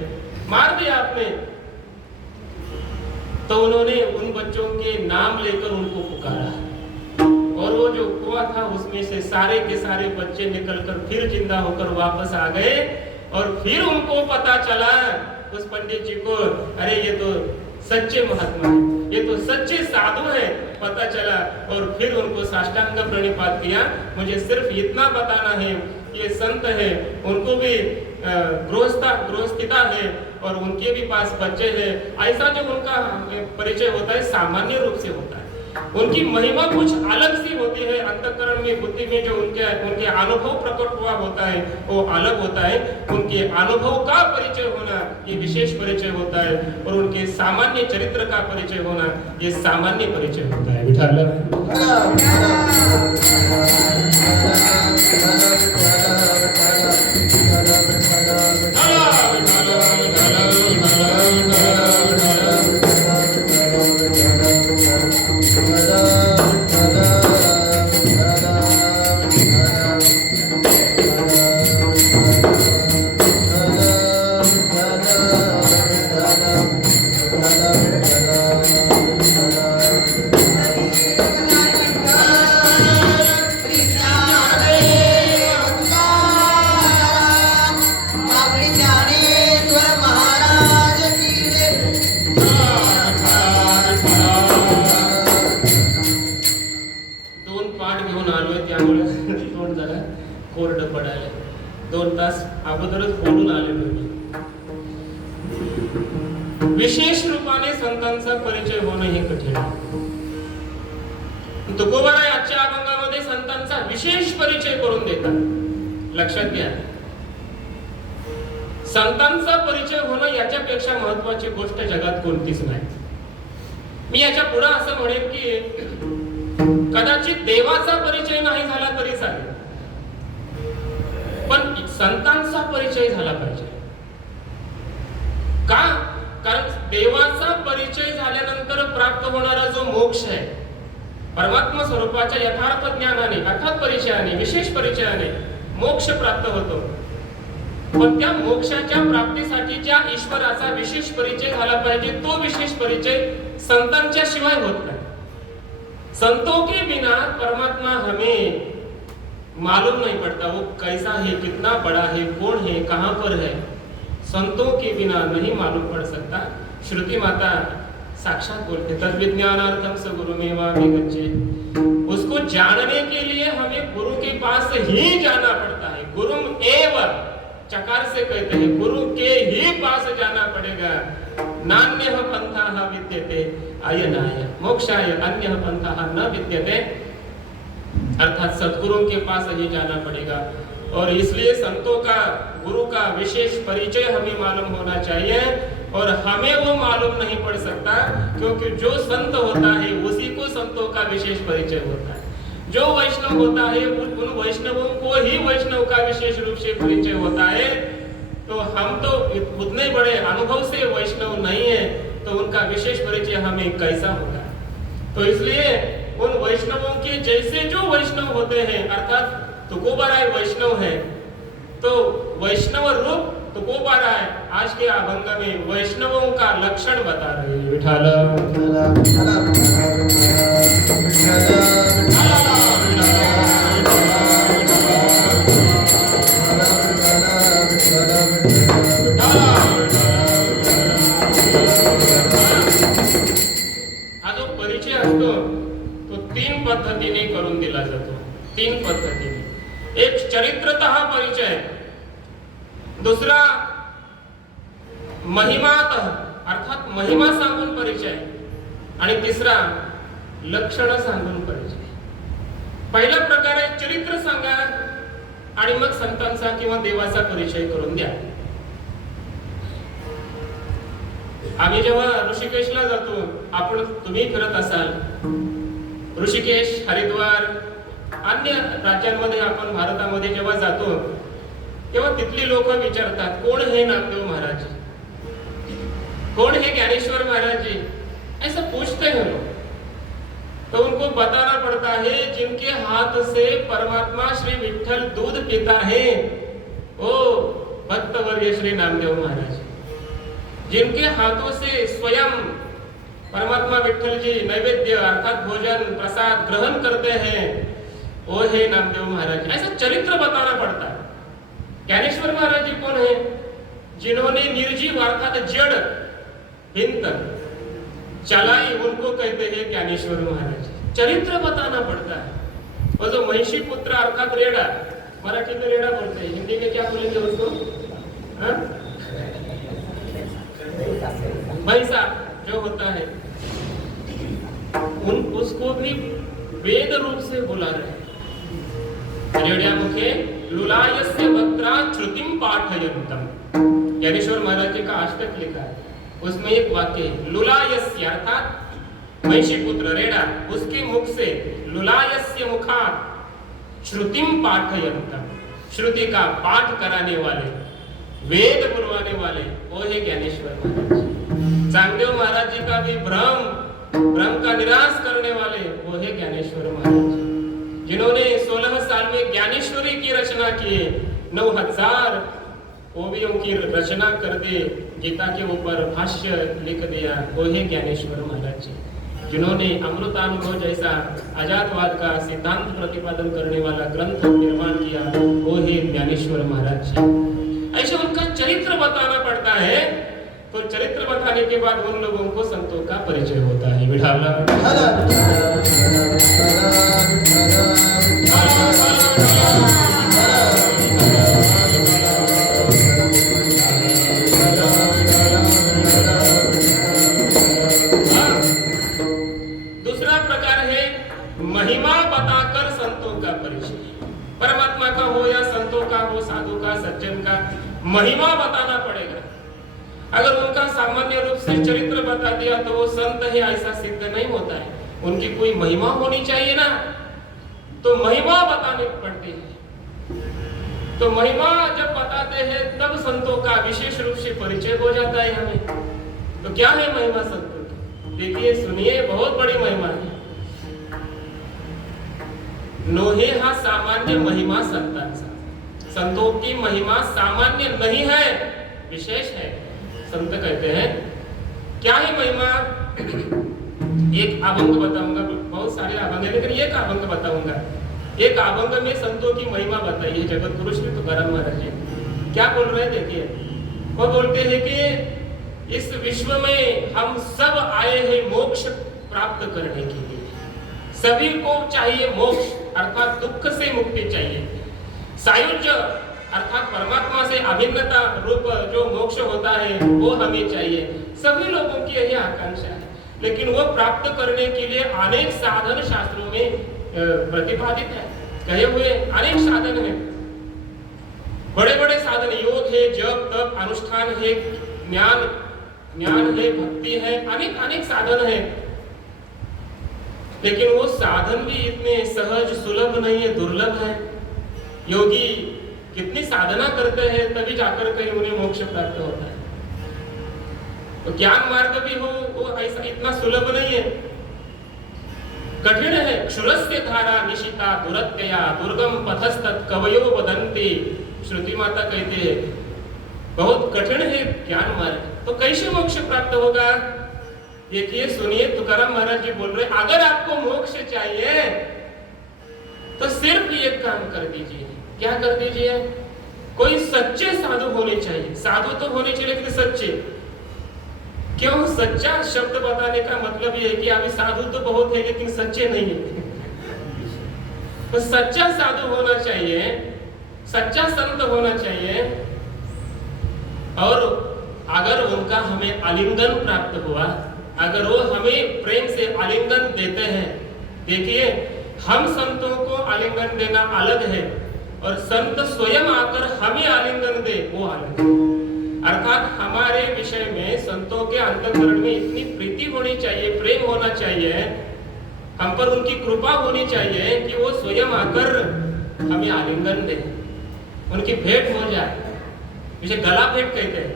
मार दिया आपने। तो उन्होंने उन बच्चों के नाम लेकर उनको पुकारा, और वो जो कुआं था उसमें से सारे के सारे बच्चे निकलकर फिर जिंदा होकर वापस आ गए। और फिर उनको पता चला उस पंडित जी को, अरे ये तो सच्चे महात्मा है, ये तो सच्चे साधु है, पता चला। और फिर उनको साष्टांग प्रणिपात किया। मुझे सिर्फ इतना बताना है, ये संत है, उनको भी गृहस्थिता है और उनके भी पास बच्चे हैं। ऐसा जो उनका परिचय होता है सामान्य रूप से होता है, उनकी महिमा कुछ अलग सी होती है। अंतःकरण में, बुद्धि में जो उनके अनुभव प्रकट हुआ होता है वो अलग होता है। उनके अनुभव का परिचय होना ये विशेष परिचय होता है, और उनके सामान्य चरित्र का परिचय होना ये सामान्य परिचय होता है। विशेष रूपाने संतांचा परिचय होणं हे कठीण आहे। तुकोबाराय आजच्या अभंगामध्ये संतांचा विशेष परिचय करून देतात। लक्षात घ्या, संतांचा परिचय होणं याच्यापेक्षा महत्त्वाची गोष्ट जगात कोणतीच नाही। मी याच्या पुढे असं म्हणेन की कदाचित देवाचा परिचय नाही झाला तरी चालेल, पण संतांचा परिचय झाला पाहिजे। का? कारण देवाचा परिचय झाल्यानंतर प्राप्त होणारा जो मोक्ष आहे, परमात्मा स्वरूपाच्या यथार्थ ज्ञानाने अर्थात परिचयाने विशेष परिचयाने मोक्ष प्राप्त होतो. पण त्या मोक्षाच्या प्राप्तीसाठी ज्या ईश्वराचा विशेष परिचय झाला पाहिजे तो विशेष परिचय संतांच्या शिवाय होत नाही. संतों के बिना परमात्मा हमें मालूम नहीं पड़ता, वो कैसा है, कितना बड़ा है, कौन है, कहां पर है, संतों के बिना नहीं मालूम पड़ सकता. श्रुति माता साक्षात बोलते तद विज्ञानार्थम स गुरुमेवापि गच्छेत्. उसको जानने के लिए हमें गुरु के पास ही जाना पड़ता है. गुरुम एव चकार से कहते हैं, गुरु के ही पास जाना पड़ेगा. नान्यः पंथाः विद्यते अयनाय मोक्षाय अन्यः पंथाः न विद्यते. अर्थात सद्गुरुओं के पास ही जाना पड़ेगा. और इसलिए संतों का गुरु का विशेष परिचय हमें मालूम होना चाहिए. और हमें वो मालूम नहीं पड़ सकता क्योंकि जो संत होता है उसी को संतों का विशेष परिचय होता है. जो वैष्णव होता है उन वैष्णवों को ही वैष्णव का विशेष रूप से परिचय होता है. तो हम तो उतने बड़े अनुभव से वैष्णव नहीं है तो उनका विशेष परिचय हमें कैसा होगा. तो इसलिए उन वैष्णवों के जैसे जो वैष्णव होते हैं अर्थात तुकोबाराय वैष्णव है तो वैष्णव रूप तुकोबाराय आज के अभंग में वैष्णवों का लक्षण बता रहे हैं. विठाल हा जो परिचय असतो तो तीन पद्धतीने करून दिला जातो. तीन पद्धतीने. एक चरित्रतः परिचय, दुसरा महिमातः अर्थात महिमा सांगून परिचय आणि तिसरा लक्षण सांगून परिचय. पहिला प्रकार आहे चरित्र सांगा आणि मग संतांचा किंवा देवाचा परिचय करून द्या. आम्ही जेव्हा ऋषिकेशला जातो, आपण तुम्ही फिरत असाल ऋषिकेश, हरिद्वार, अन्य राज्यांमध्ये आपण भारतामध्ये जेव्हा जातो तेव्हा तिथली लोक विचारतात कौन है नामदेव महाराज जी, कौन है ज्ञानेश्वर महाराज जी, ऐसा पूछते हैं लोग. तो उनको बताना पड़ता है जिनके हाथ से परमात्मा श्री विठ्ठल दूध पीता है ओ भक्तवर्य श्री नामदेव महाराज, जिनके हाथों से स्वयं परमात्मा विठ्ठल जी नैवेद्य अर्थात भोजन प्रसाद ग्रहण करते हैं वो है नामदेव महाराज. ऐसा चरित्र बताना पड़ता है. ज्ञानेश्वर महाराज जी कौन है? जिन्होंने निर्जीव अर्थात जड़ हिंद चलाई उनको कहते हैं ज्ञानेश्वर महाराज. चरित्र बताना पड़ता है. और जो महिषी पुत्र अर्थात रेड़ा, मराठी में रेड़ा बोलते हैं, हिंदी में क्या बोलेंगे उसको? भैंसा जो होता है उसको भी वेद रूप से बुला रहे हैं. रेड्या मुखे लुलायस्य वक्त्रा श्रुतिम पाठयन्तम. ज्ञानेश्वर महाराज जी का अष्टक लिखा है, उसमें एक वाक्य है लुलायस्य अर्थात महिषी पुत्र रेड़ा, उसके मुख से लुलायस्य मुखात श्रुतिम पाठयन्तम, श्रुति का पाठ कराने वाले, वेद बुलवाने वाले वो है ज्ञानेश्वर महाराज. चांगदेव महाराज जी का भी भ्रम का निराश करने वाले वो है ज्ञानेश्वर महाराज, जिन्होंने 16 साल में ज्ञानेश्वरी की रचना की, 9000 ओवियों की रचना कर दे, गीता के ऊपर भाष्य लिख दिया, वो है ज्ञानेश्वर महाराज जी, जिन्होंने अमृतानुभव जैसा अजातवाद का सिद्धांत प्रतिपादन करने वाला ग्रंथ निर्माण किया, वो है ज्ञानेश्वर महाराज जी. ऐसे उनका चरित्र बताना पड़ता है. तो चरित्र बताने के बाद उन लोगों को संतों का परिचय होता है. विठाला दूसरा प्रकार है महिमा बताकर संतों का परिचय. परमात्मा का हो या संतों का हो, साधु का, सज्जन का, महिमा बताना पड़ेगा. अगर उनका सामान्य रूप से चरित्र बता दिया तो वो संत है ऐसा सिद्ध नहीं होता है. उनकी कोई महिमा होनी चाहिए ना, तो महिमा बताने पड़ती है. तो महिमा जब बताते हैं तब संतों का विशेष रूप से परिचय हो जाता है हमें. तो क्या है महिमा संतों की? देखिए सुनिए, बहुत बड़ी महिमा है. नोहे हा सामान्य महिमा संतांचा. संतों की महिमा सामान्य नहीं है, विशेष है. संत कहते हैं क्या है महिमा. एक अभंग बताऊंगा, बहुत सारे अभंग है लेकिन एक अभंग बताऊंगा. एक अभंग में संतों की महिमा बताई है जगत गुरु श्री तुकाराम महाराज जी. क्या बोल रहे हैं देखिए. वो बोलते हैं कि इस विश्व में हम सब आए हैं मोक्ष प्राप्त करने के लिए. सभी को चाहिए मोक्ष, अर्थात दुख से मुक्ति चाहिए. सायुज्य अर्थात परमात्मा से अभिन्नता रूप जो मोक्ष होता है वो हमें चाहिए. सभी लोगों की यही आकांक्षा है, लेकिन वो प्राप्त करने के लिए अनेक साधन शास्त्रों में प्रतिपादित है. कहे हुए अनेक साधन है, बड़े बड़े साधन, योग है, जप तप अनुष्ठान है, ज्ञान है, भक्ति है, अनेक अनेक साधन है. लेकिन वो साधन भी इतने सहज सुलभ नहीं है, दुर्लभ है. योगी कितनी साधना करते हैं तभी जाकर कहीं उन्हें मोक्ष प्राप्त होता है. तो ज्ञान मार्ग भी हो वो ऐसा इतना सुलभ नहीं है, कठिन है. क्षुरस्य धारा निशिता दुरत्यया दुर्गम पथस्तत् कवयो वदन्ति. श्रुति माता कहती है बहुत कठिन है ज्ञान मार्ग. तो कैसे मोक्ष प्राप्त होगा. देखिए सुनिए, तुकाराम महाराज जी बोल रहे अगर आपको मोक्ष चाहिए तो सिर्फ एक काम कर दीजिए. क्या कर दीजिए. कोई सच्चे साधु होने चाहिए. साधु तो होने चाहिए लेकिन सच्चे. क्यों. सच्चा शब्द बताने का मतलब ये है कि अभी साधु तो बहुत है लेकिन सच्चे नहीं है. तो सच्चा साधु होना चाहिए, सच्चा संत होना चाहिए. और अगर उनका हमें आलिंगन प्राप्त हुआ, अगर वो हमें प्रेम से आलिंगन देते हैं. देखिए हम संतों को आलिंगन देना अलग है और संत स्वयं आकर हमें आलिंगन दे वो अलग. अर्थात हमारे विषय में संतों के अंतःकरण में इतनी प्रीति होनी चाहिए, प्रेम होना चाहिए, हम पर उनकी कृपा होनी चाहिए कि वो स्वयं आकर हमें आलिंगन दे, उनकी भेंट हो जाए, जिसे गला भेंट कहते हैं.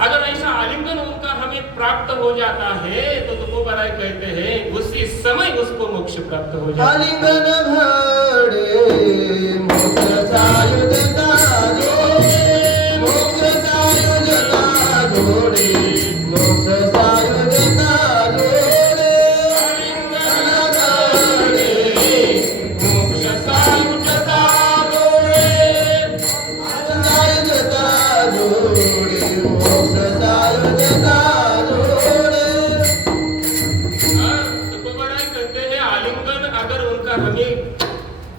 अगर ऐसा आलिंगन उनका हमें प्राप्त हो जाता है तो तुकोबाराय कहते हैं उसी समय उसको मोक्ष प्राप्त हो जाता है. आलिंगन भरे मोक्ष सायुज्यता जोड़े, मोक्ष सायुज्यता जोड़े, मोक्ष सायुज्यता जोड़े. आलिंगन भरे मोक्ष सायुज्यता जोड़े, सायुज्यता जोड़े, मोक्ष सायुज्यता जोड़े. तुकोबाराय कहते हैं आलिंगन अगर उनका हमें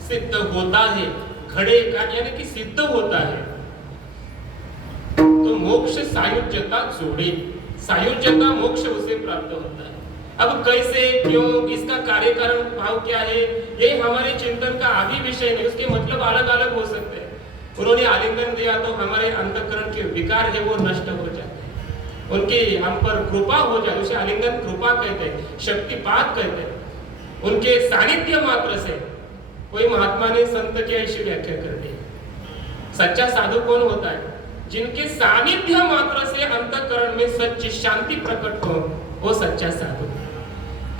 सिद्ध होता है, खड़े का यानी कि सिद्ध होता है, तो मोक्ष सायुज्यता जोड़े, सायुज्यता मोक्ष उसे प्राप्त होता है. अब कैसे, क्यों, इसका कार्य कारण भाव क्या है, ये हमारे चिंतन का अभी विषय नहीं. उसके मतलब अलग अलग हो सकते हैं. उन्होंने आलिंगन दिया तो हमारे अंतःकरण के विकार है वो नष्ट हो जाते हैं, उनकी हम पर कृपा हो जाए, उसे आलिंगन कृपा कहते हैं, शक्तिपात कहते हैं. उनके सानिध्य मात्र से. कोई महात्मा ने संत की ऐसी व्याख्या कर दी. सच्चा साधु कौन होता है. जिनके सानिध्य मात्र से अंतःकरण में सच्ची शांति प्रकट हो वो सच्चा साधु.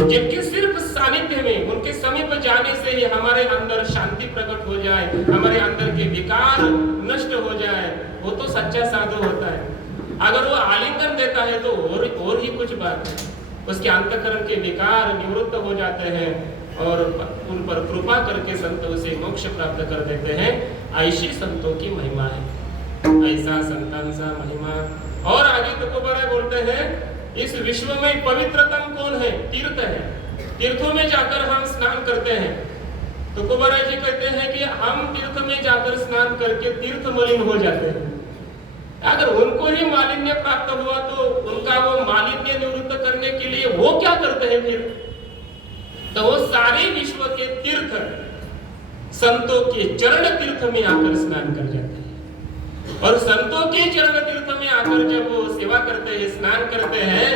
जिनके सिर्फ सानिध्य में, उनके समीप जाने से ही हमारे अंदर शांति प्रकट हो जाए, हमारे अंदर के विकार नष्ट हो जाए, वो तो सच्चा साधु होता है. अगर वो आलिंगन देता है तो और ही कुछ बात है. उसके अंतःकरण के विकार निवृत्त हो जाते हैं और उन पर कृपा करके संत उसे मोक्ष प्राप्त कर देते हैं. ऐसी संतों की महिमा है, ऐसा संतांचा महिमा. और आगे तुकोबाराय बोलते हैं इस विश्व में पवित्रतम कौन है. तीर्थ है. तीर्थों में जाकर हम स्नान करते हैं. तुकोबाराय जी कहते हैं कि हम तीर्थ में जाकर स्नान करके तीर्थ मलिन हो जाते हैं. अगर उनको ही मालिन्य प्राप्त हुआ तो उनका वो मालिन्य निवृत्त करने के लिए वो क्या करते हैं फिर. तो वो सारे विश्व के तीर्थ संतों के चरण तीर्थ में आकर स्नान कर जाते हैं. और संतों के चरण तीर्थ में आकर जब वो सेवा करते हैं, स्नान करते हैं,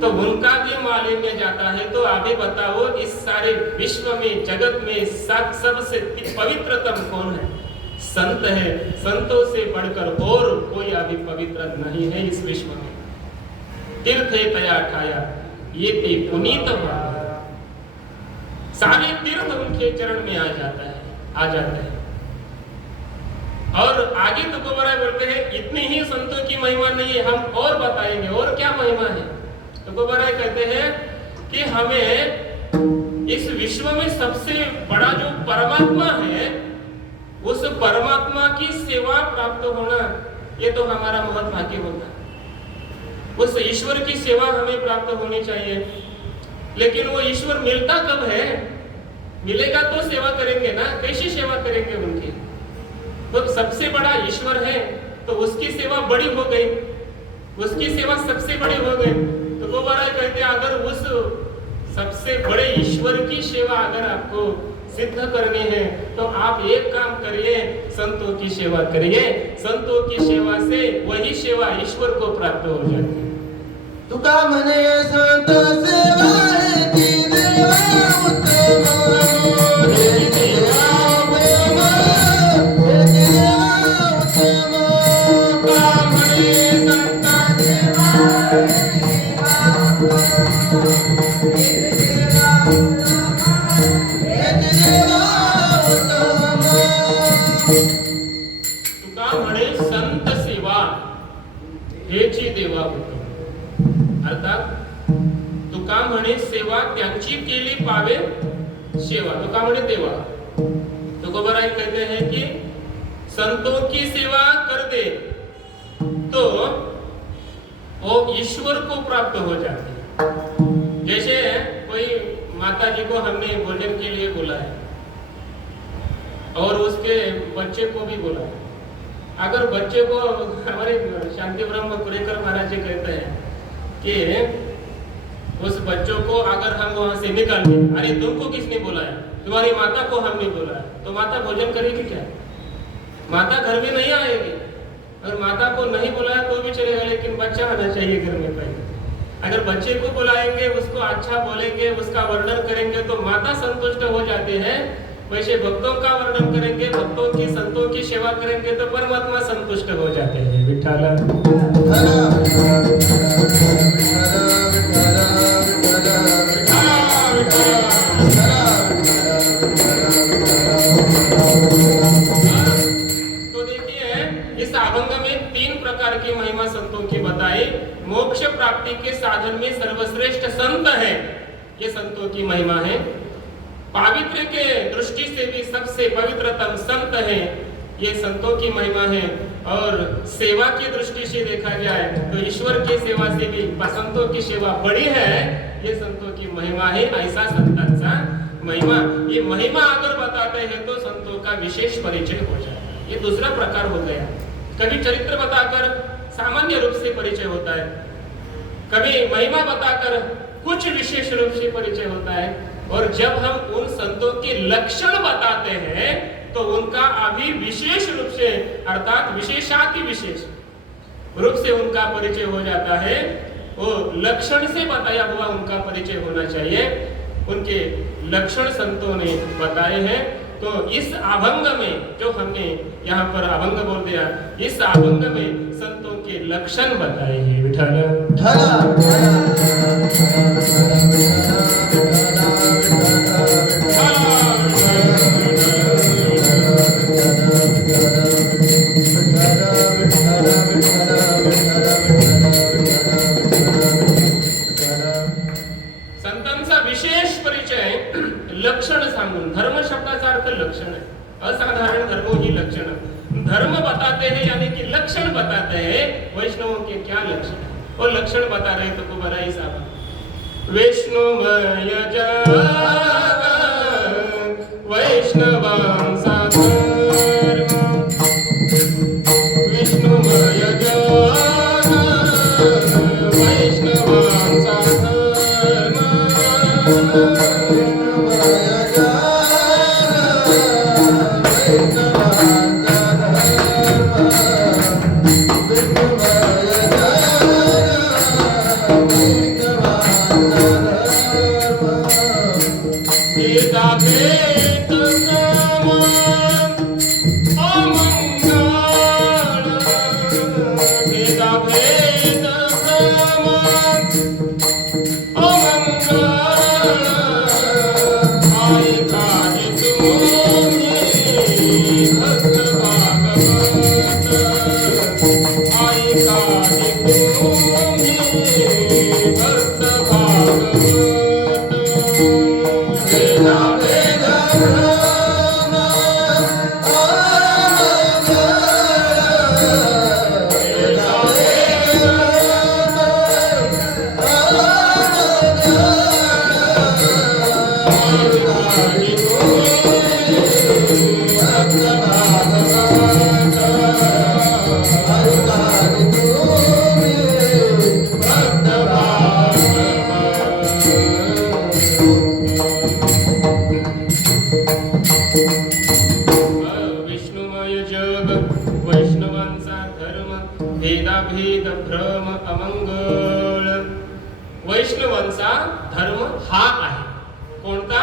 तो उनका भी मालिन्य जाता है. तो आगे बताओ इस सारे विश्व में, जगत में सबसे पवित्रतम कौन है. संत है. संतों से बढ़कर और कोई अभी पवित्र नहीं है इस विश्व में. तीर्थे तया ठाया ये ते पुनीत हुआ. सारे तीर्थ उनके चरण में आ जाता है। और आगे तुको बराय बोलते हैं इतनी ही संतों की महिमा नहीं है, हम और बताएंगे और क्या महिमा है। तुको बराय कहते हैं कि हमें इस विश्व में सबसे बड़ा जो परमात्मा है उस परमात्मा की सेवा प्राप्त होना, ये तो हमारा बहुत भाग्य होता है। उस ईश्वर की सेवा हमें प्राप्त होनी चाहिए। लेकिन वो ईश्वर मिलता कब है? मिलेगा तो सेवा करेंगे ना, कैसी सेवा करेंगे उनकी? तो सबसे बड़ा ईश्वर है तो उसकी सेवा बड़ी हो गई, उसकी सेवा सबसे बड़ी हो गई। तो वो बड़ा कहते हैं अगर उस सबसे बड़े ईश्वर की सेवा अगर आपको सिद्ध करनी है तो आप एक काम करिए, संतों की सेवा करिए। संतों की सेवा से वही सेवा ईश्वर को प्राप्त हो जाती है। तुका म्हणे संत सेवा है ती देवा उत्तम, हे देवा उत्तम, हे देवा उत्तम। तुका म्हणे संत सेवा है ती देवा उत्तम, हे देवा उत्तम। तुका म्हणे संत सेवा हेची देवा उत्तम। अर्थात तुका म्हणे सेवा त्यांची केली पावे सेवा, तुका म्हणे देवा। तुकोबराय कहते हैं कि संतों की सेवा कर दे तो वो ईश्वर को प्राप्त हो जाती है। जैसे कोई माता जी को हमने भोजन के लिए बुलाया और उसके बच्चे को भी बुलाया। अगर बच्चे को, हमारे शांति ब्रह्म कुरेकर महाराज जी कहते हैं कि उस बच्चों को अगर हम वहां से निकाल दें, अरे तुमको किसने बुलाया? तुम्हारी माता को हमने बुलाया, तो माता भोजन करेगी क्या? माता घर में नहीं आएगी। अगर माता को नहीं बुलाया तो भी चलेगा, लेकिन बच्चा आना चाहिए घर में पहले। अगर बच्चे को बुलाएंगे, उसको अच्छा बोलेंगे, उसका वर्णन करेंगे तो माता संतुष्ट हो जाती है। वैसे भक्तों का वर्णन करेंगे, भक्तों की संतों की सेवा करेंगे तो परमात्मा संतुष्ट हो जाते हैं। विठ्ठल तो देखिए इस अभंग में 3 प्रकार की महिमा संतों की बताई। मोक्ष प्राप्ति के साधन में सर्वश्रेष्ठ संत है, ये संतों की महिमा है। पावित्र के दृष्टि से भी सबसे पवित्रतम संत है, ये संतों की महिमा है। और सेवा की दृष्टि से देखा जाए तो ईश्वर की सेवा से भी संतों की सेवा बड़ी है, ये संतों की महिमा है। ऐसा संतांचा महिमा, ये महिमा अगर बताते हैं तो संतों का विशेष परिचय हो जाए, ये दूसरा प्रकार हो गया। कभी चरित्र बताकर सामान्य रूप से परिचय होता है, कभी महिमा बताकर कुछ विशेष रूप से परिचय होता है। और जब हम उन संतों के लक्षण बताते हैं तो उनका अभी विशेष रूप से, अर्थात विशेषाति विशेष रूप से उनका परिचय हो जाता है। वो लक्षण से बताया हुआ उनका परिचय होना चाहिए। उनके लक्षण संतों ने बताए हैं। तो इस अभंग में जो हमने यहाँ पर अभंग बोल दिया, इस अभंग में संतों के लक्षण बताए हैं। विठ्ठल संतांचा विशेष परिचय लक्षण सांगून, धर्म शब्दाचा अर्थ लक्षण है, असाधारण धर्मों ही लक्षण। धर्म बताते हैं यानी कि लक्षण बताते हैं। वैष्णवों के क्या लक्षण है, वो लक्षण बता रहे तो को बड़ा ही साहब। वैष्णवमय जग वैष्णवांचा धर्म, विष्णुमय जग वैष्णवांचा धर्म। वेद सम उत्तम अमंगळ. वैष्णवांचा धर्म हा आहे. कोणता?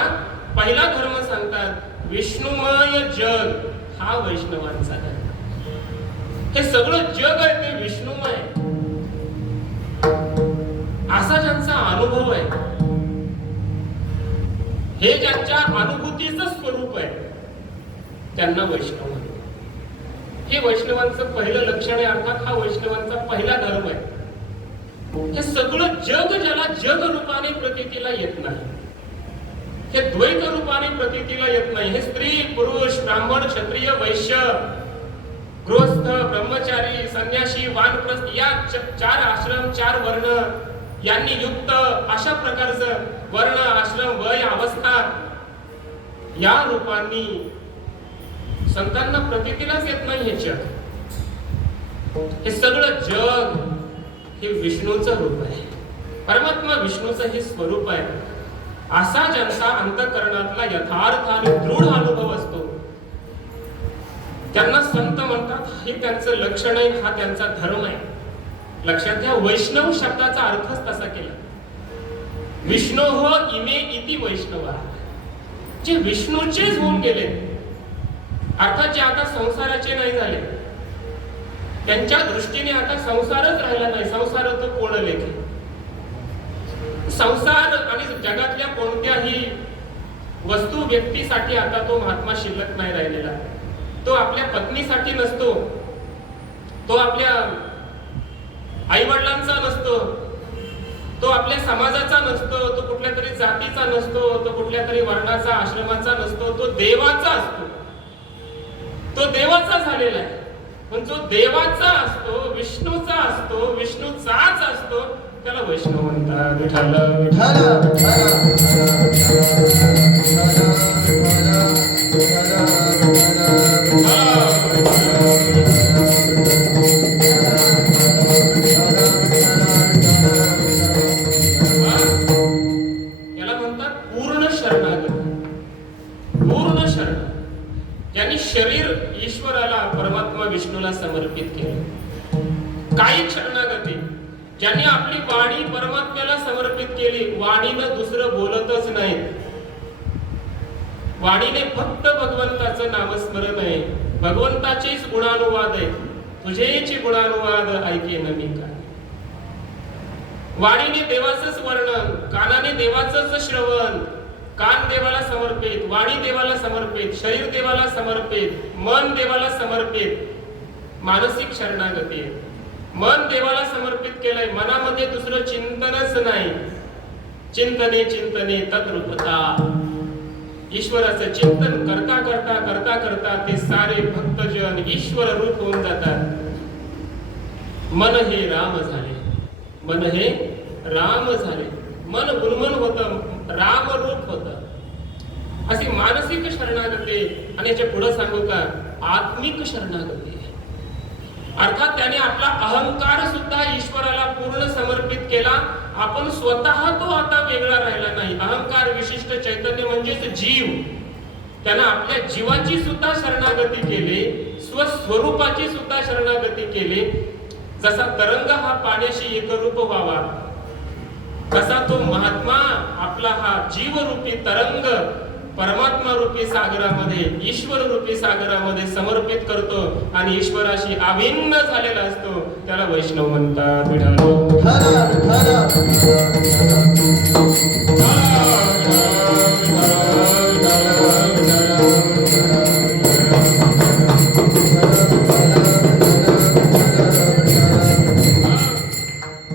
पहिला धर्म सांगतात विष्णुमय जग हा वैष्णवांचा धर्म. हे सगळं जग आहे ते विष्णुमय आहे. असा ज्यांचा अनुभव आहे, हे ज्यांच्या अनुभूतीचं स्वरूप आहे, त्यांना वैष्णव म्हणतात. हे वैष्णवांचं पहिलं लक्षण आहे. अर्थात हा वैष्णवांचा पहिला धर्म आहे. हे सगळं जग ज्याला जग रूपाने प्रतीतीला येत नाही, हे द्वैत रूपाने प्रतीतीला येत नाही, हे स्त्री पुरुष ब्राह्मण क्षत्रिय वैश्य गृहस्थ ब्रह्मचारी संन्यासी वानप्रस्थ या चार आश्रम चार वर्ण यांनी युक्त अशा प्रकारचं वर्ण आश्रम वय अवस्था या रूपांनी संतांना प्रतीतीलाच येत नाही. हे जग, हे सगळं जग हे विष्णूचं रूप आहे. परमात्मा विष्णूचं हे स्वरूप आहे. असा ज्यांचा अंतःकरणातला यथार्थ आणि दृढ अनुभव असतो त्यांना संत म्हणतात. हे त्यांचं लक्षण आहे, हा त्यांचा धर्म आहे. लक्षात घ्या, वैष्णव शब्दाचा अर्थच तसा केला. विष्णोः इमे इति वैष्णव, जे विष्णूचेच होऊन गेले, अर्थात जे आता संसाराचे नाही झाले, त्यांच्या दृष्टीने आता संसारच राहिला नाही. संसार तो कोण लेखे. संसार आणि जगातल्या कोणत्याही वस्तू व्यक्तीसाठी आता तो महात्मा शिल्लक नाही राहिलेला. तो आपल्या पत्नीसाठी नसतो, तो आपल्या आई वडिलांचा नसतो, तो आपल्या समाजाचा नसतो, तो कुठल्या तरी जातीचा नसतो, तो कुठल्या तरी वर्णाचा आश्रमाचा नसतो, तो देवाचा असतो. तो देवाचा झालेला आहे. पण जो देवाचा असतो, विष्णूचा असतो, विष्णूचाच असतो, त्याला वैष्णव म्हणतात. विठ्ठल याला म्हणतात पूर्ण शरणागती. पूर्ण शरण, ज्यांनी शरीर ईश्वराला परमात्मा विष्णूला समर्पित केले. काही शरणागती, ज्यांनी आपली वाणी परमात्म्याला समर्पित केली. वाणीनं दुसरं बोलतच नाही, वाणीने फक्त भगवंताचं नामस्मरण आहे, भगवंताचेच गुणानुवाद आहे. तुझेच गुणानुवाद ऐकेन मी काय. वाणीने देवाचंच वर्णन, कानाने देवाचंच श्रवण. कान देवाला समर्पित, वाणी देवाला समर्पित, शरीर देवाला समर्पित, मन देवाला समर्पित. मानसिक शरणागती आहे. मन देवाला समर्पित केलंय, मनामध्ये दुसरं चिंतनच नाही. चिंतने चिंतने तद्रूपता. ईश्वराचं चिंतन करता करता करता करता ते सारे भक्तजन ईश्वर रूप होऊन जातात. मन हे राम झाले, मन हे राम झाले. मन गुणमन होतं, राम रूप होतं. अशी मानसिक शरणागती. आणि याच्या पुढे सांगू का, आत्मिक शरणागती. अर्थात त्याने आपला अहंकार सुद्धा ईश्वराला पूर्ण समर्पित केला. आपण स्वतः तो आता वेगळा राहिला नाही. अहंकार विशिष्ट चैतन्य म्हणजेच जीव, त्याने आपल्या जीवाची सुद्धा शरणागती केली, स्वस्वरूपाची सुद्धा शरणागती केली. जसा तरंग हा पाण्याशी एकरूप व्हावा, कसा तो महात्मा आपला हा जीवरूपी तरंग परमात्मा रूपी सागरामध्ये, ईश्वर रूपी सागरामध्ये समर्पित करतो आणि ईश्वराशी अभिन्न झालेला असतो. त्याला वैष्णव म्हणतात.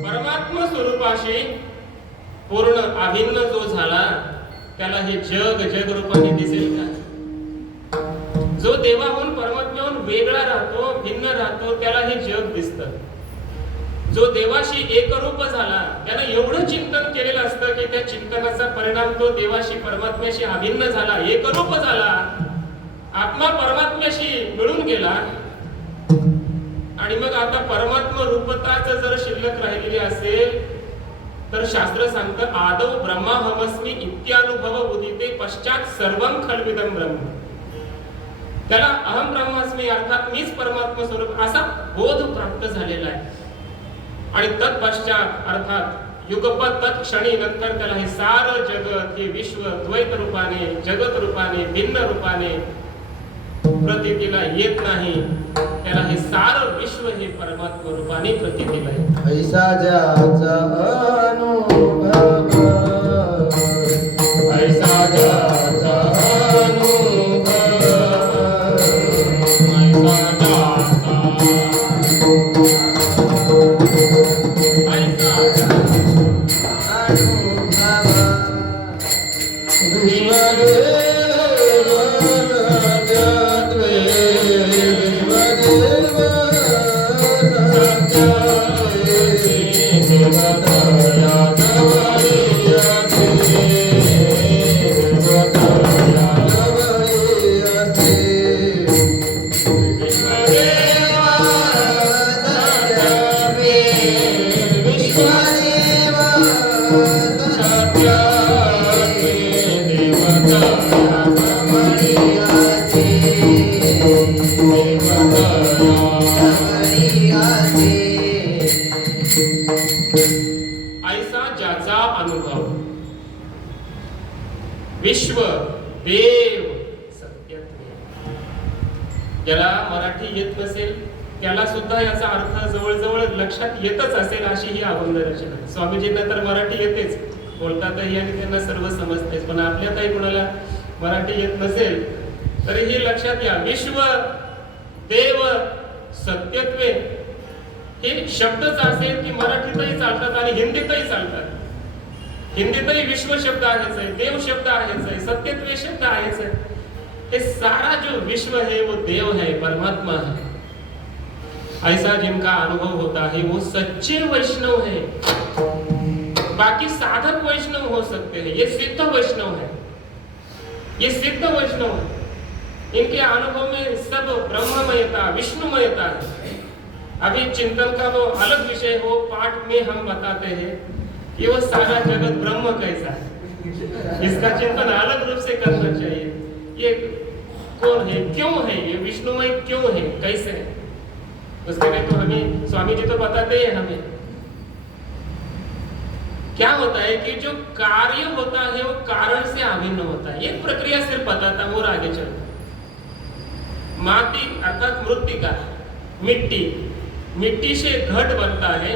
परमात्मा स्वरूपाशी पूर्ण अभिन्न जो झाला त्याला हे जग जग रूपाने दिसेल का? जो देवाहून परमात्म्याहून वेगळा राहतो, भिन्न राहतो, त्याला हे जग दिसतं. जो देवाशी एकरूप झाला त्यानं एवढं चिंतन केलेलं असतं की त्या चिंतनाचा परिणाम तो देवाशी परमात्म्याशी अभिन्न झाला, एकरूप झाला, आत्मा परमात्म्याशी मिळून गेला. आणि मग आता परमात्मा रूपताच जर शिल्लक राहिलेली असेल तर शास्त्र सांगतं आदौ ब्रह्माहमस्मी इत्यानुभव उदिते पश्चात सर्वं खल्विदं ब्रह्म. त्याला अहम ब्रह्मास्मी अर्थात मीच परमात्मा स्वरूप असा बोध प्राप्त झालेला आहे. आणि तत्पश्चात अर्थात युगपत तत्क्षणी नंतर त्याला हे सारं जगत हे विश्व द्वैत रूपाने जगत रूपाने भिन्न रूपाने प्रतीतीला येत नाही, त्याला हे सारं विश्व हे परमात्मा रूपाने प्रतीतीला येत. ऐसा ज्याचा अनुभव, ऐसा ज्याचा अनुभव, ऐसा ज्याचा अनुभव विश्व देव सत्यत्वे. ज्याला मराठी येत नसेल त्याला सुद्धा याचा अर्थ जवळजवळ लक्षात येतच असेल अशी ही अभंग रचना. स्वामीजींना तर मराठी येतेच, बोलतातही आणि त्यांना सर्व समजतेच, पण आपल्या काही कोणाला मराठी येत नसेल तरी हे लक्षात या. विश्व देव सत्यत्वे हे शब्दच असे की मराठीतही चालतात आणि हिंदीतही चालतात. हिंदीतही विश्व शब्द आहेच आहे, देव शब्द आहेच आहे, सत्यत्वे शब्द आहेच आहे. हे सारा जो विश्व है वो देव है, परमात्मा है. ऐसा जिनका अनुभव होता है वो सच्चे वैष्णव है. बाकी साधक वैष्णव हो सकते हैं, ये सिद्ध वैष्णव है, ये सिद्ध वैष्णव है. इनके अनुभव में सब ब्रह्ममयता विष्णुमयता है. अभी चिंतन का वो अलग विषय हो, पाठ में हम बताते हैं कि वो सारा जगत ब्रह्म कैसा है, इसका चिंतन अलग रूप से करना चाहिए. ये कौन है, क्यों है, ये विष्णुमय क्यों है, कैसे है, उसके लिए तो हमें स्वामी जी तो बताते हैं हमें. क्या होता है कि जो कार्य होता है वो कारण से अभिन्न होता है. एक प्रक्रिया सिर्फ बताता हूँ और आगे चलता. माटी अर्थात मृत्तिका, मिट्टी, मिट्टी से घट बनता है.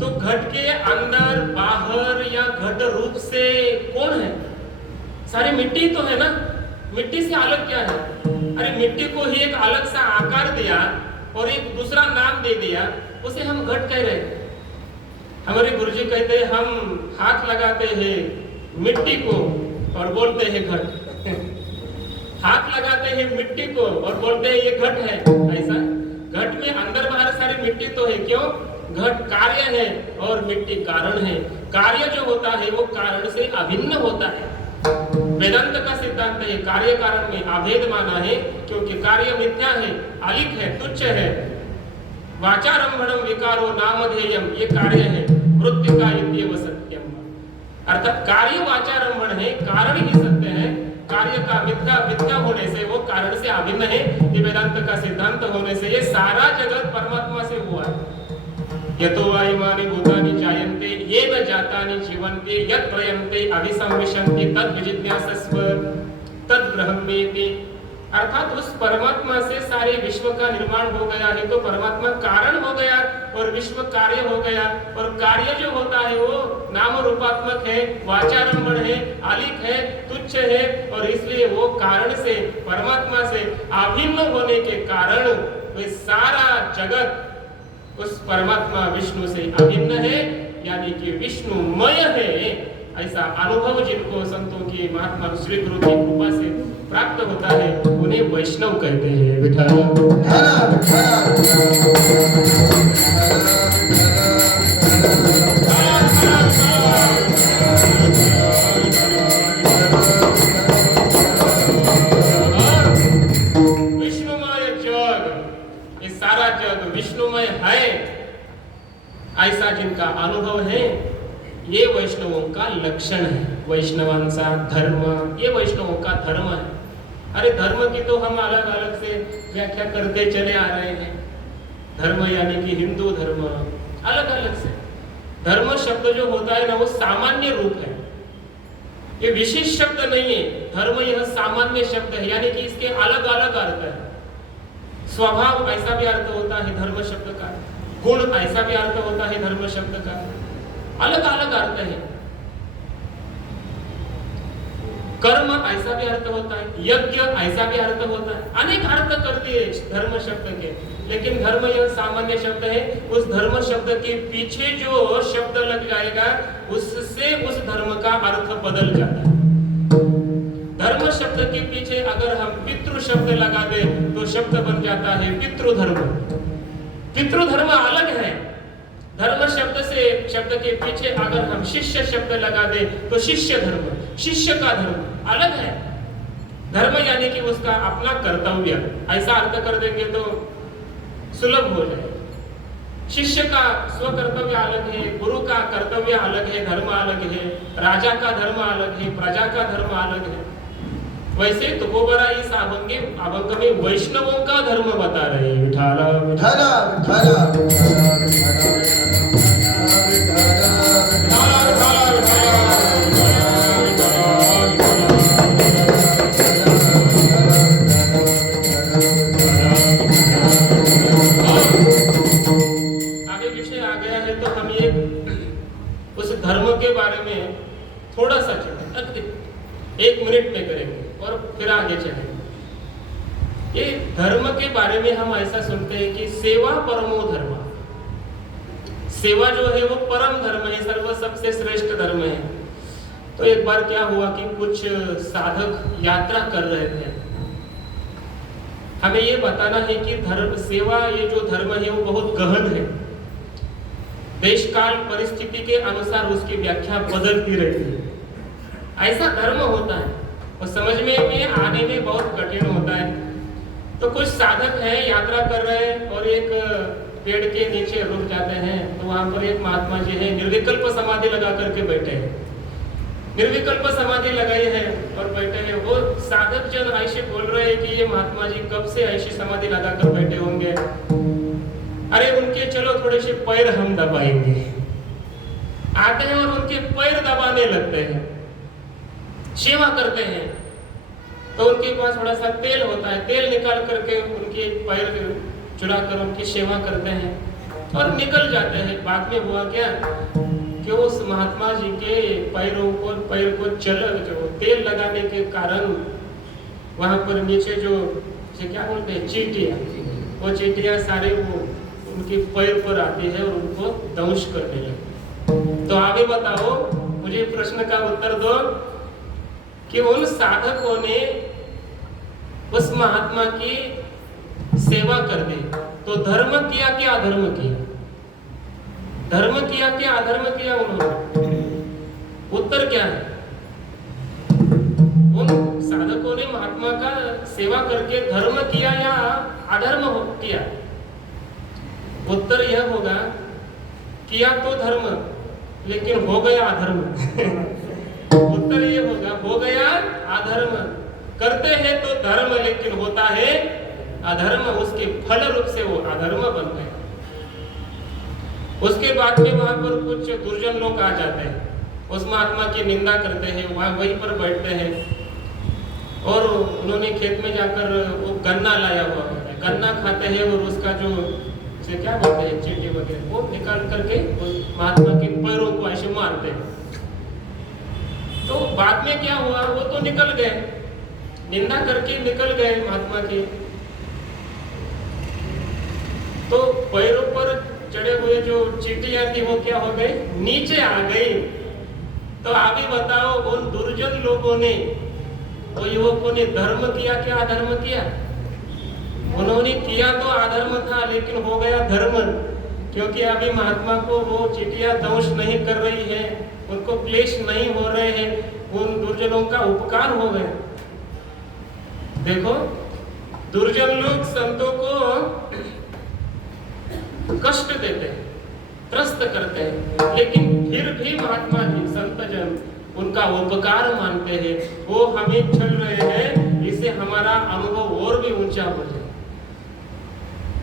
तो घट के अंदर बाहर या घट रूप से कौन है, सारी मिट्टी तो है ना. मिट्टी से अलग क्या है, अरे मिट्टी को ही एक अलग सा आकार दिया और एक दूसरा नाम दे दिया, उसे हम घट कह रहे हैं. हमारे गुरुजी कहते हैं हम हाथ लगाते हैं मिट्टी को और बोलते हैं घट. हाथ लगाते हैं मिट्टी को और बोलते हैं ये घट है. ऐसा घट में अंदर बाहर सारी मिट्टी तो है. क्यों, घट कार्य है और मिट्टी कारण है. कार्य जो होता है वो कारण से अभिन्न होता है. वेदांत का सिद्धांत है कार्य कारण में अभेद माना है, क्योंकि कार्य मिथ्या है, अलिख है, तुच्छ है. वाचारंभणम विकारो नामधेयम, ये कार्य है. मृत्तिका इत्येव सत्यम, अर्थात कार्य वाचारंभण है, कारण ही सत्य है. कार्य का मिथ्या होने से वो कारण से अभिन्न है. ये वेदांत का सिद्धांत होने से ये सारा जगत परमात्मा से हुआ है. यतो वा इमानि भूतानि जायन्ते येन जातानि जीवन्ते यत् प्रयन्ते अभिसंविशन्ति तद् विजिज्ञासस्व तद् ब्रह्मेति. अर्थात उस परमात्मा से सारे विश्व का निर्माण हो गया है, तो परमात्मा कारण हो गया और विश्व कार्य हो गया. और कार्य जो होता है वो नाम रूपात्मक है, वाचारंभण है, आलिक है, तुच्छ है, और इसलिए वो कारण से परमात्मा से अभिन्न होने के कारण वे सारा जगत उस परमात्मा विष्णु से अभिन्न है, यानी कि विष्णुमय है. ऐसा अनुभव जिनको संतों की महात्मा श्री गुरु की कृपा से प्राप्त होता है उन्हें वैष्णव कहते हैं. विठल विष्णुमय जग, ये सारा जग विष्णुमय है. ऐसा जिनका अनुभव है ये वैष्णवों का लक्षण है. वैष्णवांचा धर्म, ये वैष्णवों का धर्म है. अरे धर्म की तो हम अलग अलग से व्याख्या करते चले आ रहे हैं. धर्म यानी कि हिंदू धर्म, अलग अलग से। धर्म शब्द जो होता है ना, वो सामान्य रूप है, ये विशेष शब्द नहीं है। धर्म यह सामान्य शब्द है, यानी कि इसके अलग अलग अर्थ है। स्वभाव ऐसा भी अर्थ होता है धर्म शब्द का, गुण ऐसा भी अर्थ होता है धर्म शब्द का, अलग अलग अर्थ है। कर्म ऐसा भी अर्थ होता है, यज्ञ ऐसा भी अर्थ होता है, अनेक अर्थ कर दिए धर्म शब्द के। लेकिन धर्म यह सामान्य शब्द है। उस धर्म शब्द के पीछे जो शब्द लग जाएगा, उससे उस धर्म का अर्थ बदल जाता है। धर्म शब्द के पीछे अगर हम पितृ शब्द लगा दे तो शब्द बन जाता है पितृधर्म। पितृधर्म अलग है। धर्म शब्द के पीछे अगर हम शिष्य शब्द लगा दे तो शिष्य धर्म, शिष्य का धर्म अलग है। धर्म यानी कि उसका अपना कर्तव्य, ऐसा अर्थ कर देंगे तो सुलभ हो जाए। शिष्य का स्व कर्तव्य अलग है, गुरु का कर्तव्य अलग है, धर्म अलग है, राजा का धर्म अलग है, प्रजा का धर्म अलग है। वैसे तुकोबरा इस अभंग में वैष्णवों का धर्म बता रहे हैं। विठाला विठाला विठाला विठाला धर्म के बारे में थोड़ा सा चलेंगे, 1 मिनट में करेंगे और फिर आगे चलेंगे। ये धर्म के बारे में हम ऐसा सुनते हैं कि सेवा परमो धर्म। सेवा जो है वो परम धर्म है, सर्व सबसे श्रेष्ठ धर्म है। तो एक बार क्या हुआ कि कुछ साधक यात्रा कर रहे थे। हमें ये बताना है कि धर्म सेवा, ये जो धर्म है वो बहुत गहन है। देश काल परिस्थिति के अनुसार उसकी व्याख्या बदलती रहती है। ऐसा धर्म होता है और समझ में आने में बहुत कठिन होता है। तो कुछ साधक हैं, यात्रा कर रहे हैं और एक पेड़ के नीचे रुक जाते हैं। तो वहां पर एक महात्मा जी है, निर्विकल्प समाधि लगा करके बैठे हैं। निर्विकल्प समाधि लगाई है और बैठे हैं। वो साधक जन ऐसे बोल रहे हैं कि ये महात्मा जी कब से ऐसी समाधि लगा कर बैठे होंगे। अरे उनके चलो थोड़े से पैर हम दबाएंगे। आते हैं और उनके पैर दबाने लगते हैं, सेवा करते हैं। तो उनके पास थोड़ा सा तेल होता है, तेल निकाल करके उनके पैर चुरा कर उनकी सेवा करते हैं और निकल जाते हैं। बाद में हुआ क्या कि उस महात्मा जी के पैरों को जो तेल लगाने के कारण वहां पर नीचे जो क्या बोलते हैं चींटियां, वो चींटियां सारे वो उनके पैर पर आती है और उनको दंश करने लगे। तो आगे बताओ, मुझे प्रश्न का उत्तर दो कि उन साधकों ने उस महात्मा की सेवा कर दी तो धर्म किया कि अधर्म किया? धर्म किया कि अधर्म किया उन्होंने? उत्तर क्या है? उन साधकों ने महात्मा का सेवा करके धर्म किया या अधर्म किया? उत्तर यह होगा किया तो धर्म लेकिन हो गया अधर्म। उत्तर ये होगा हो गया अधर्म। करते हैं तो धर्म लेकिन होता है अधर्म, उसके फल रूप से वो अधर्म बन गए। उसके बाद में वहां पर कुछ दुर्जन लोग आ जाते हैं, उस महात्मा की निंदा करते हैं, वहां वहीं पर बैठते हैं और उन्होंने खेत में जाकर वो गन्ना लाया हुआ होता है, गन्ना खाते हैं और उसका जो से क्या बोलते हैं चींटी वगैरह वो निकाल करके महात्मा के पैरों को ऐसे मारते हैं। तो बाद में क्या हुआ, वो तो निकल गए, निंदा करके निकल गए महात्मा के। तो पैरों पर चढ़े हुए जो चींटियां थी वो क्या हो गई, नीचे आ गई। तो आगे बताओ, उन दुर्जन लोगों ने, तो युवकों ने धर्म किया क्या अधर्म किया? उन्होंने किया तो अधर्म था लेकिन हो गया धर्म, क्योंकि अभी महात्मा को वो चींटियां दंश नहीं कर रही है, उनको क्लेश नहीं हो रहे हैं, उन दुर्जनों का उपकार हो गया। देखो, दुर्जन लोग संतों को कष्ट देते हैं, त्रस्त करते हैं, लेकिन फिर भी महात्मा जी संत जन उनका उपकार मानते हैं। वो हमें छल रहे हैं, इससे हमारा अनुभव और भी ऊंचा हो जाए।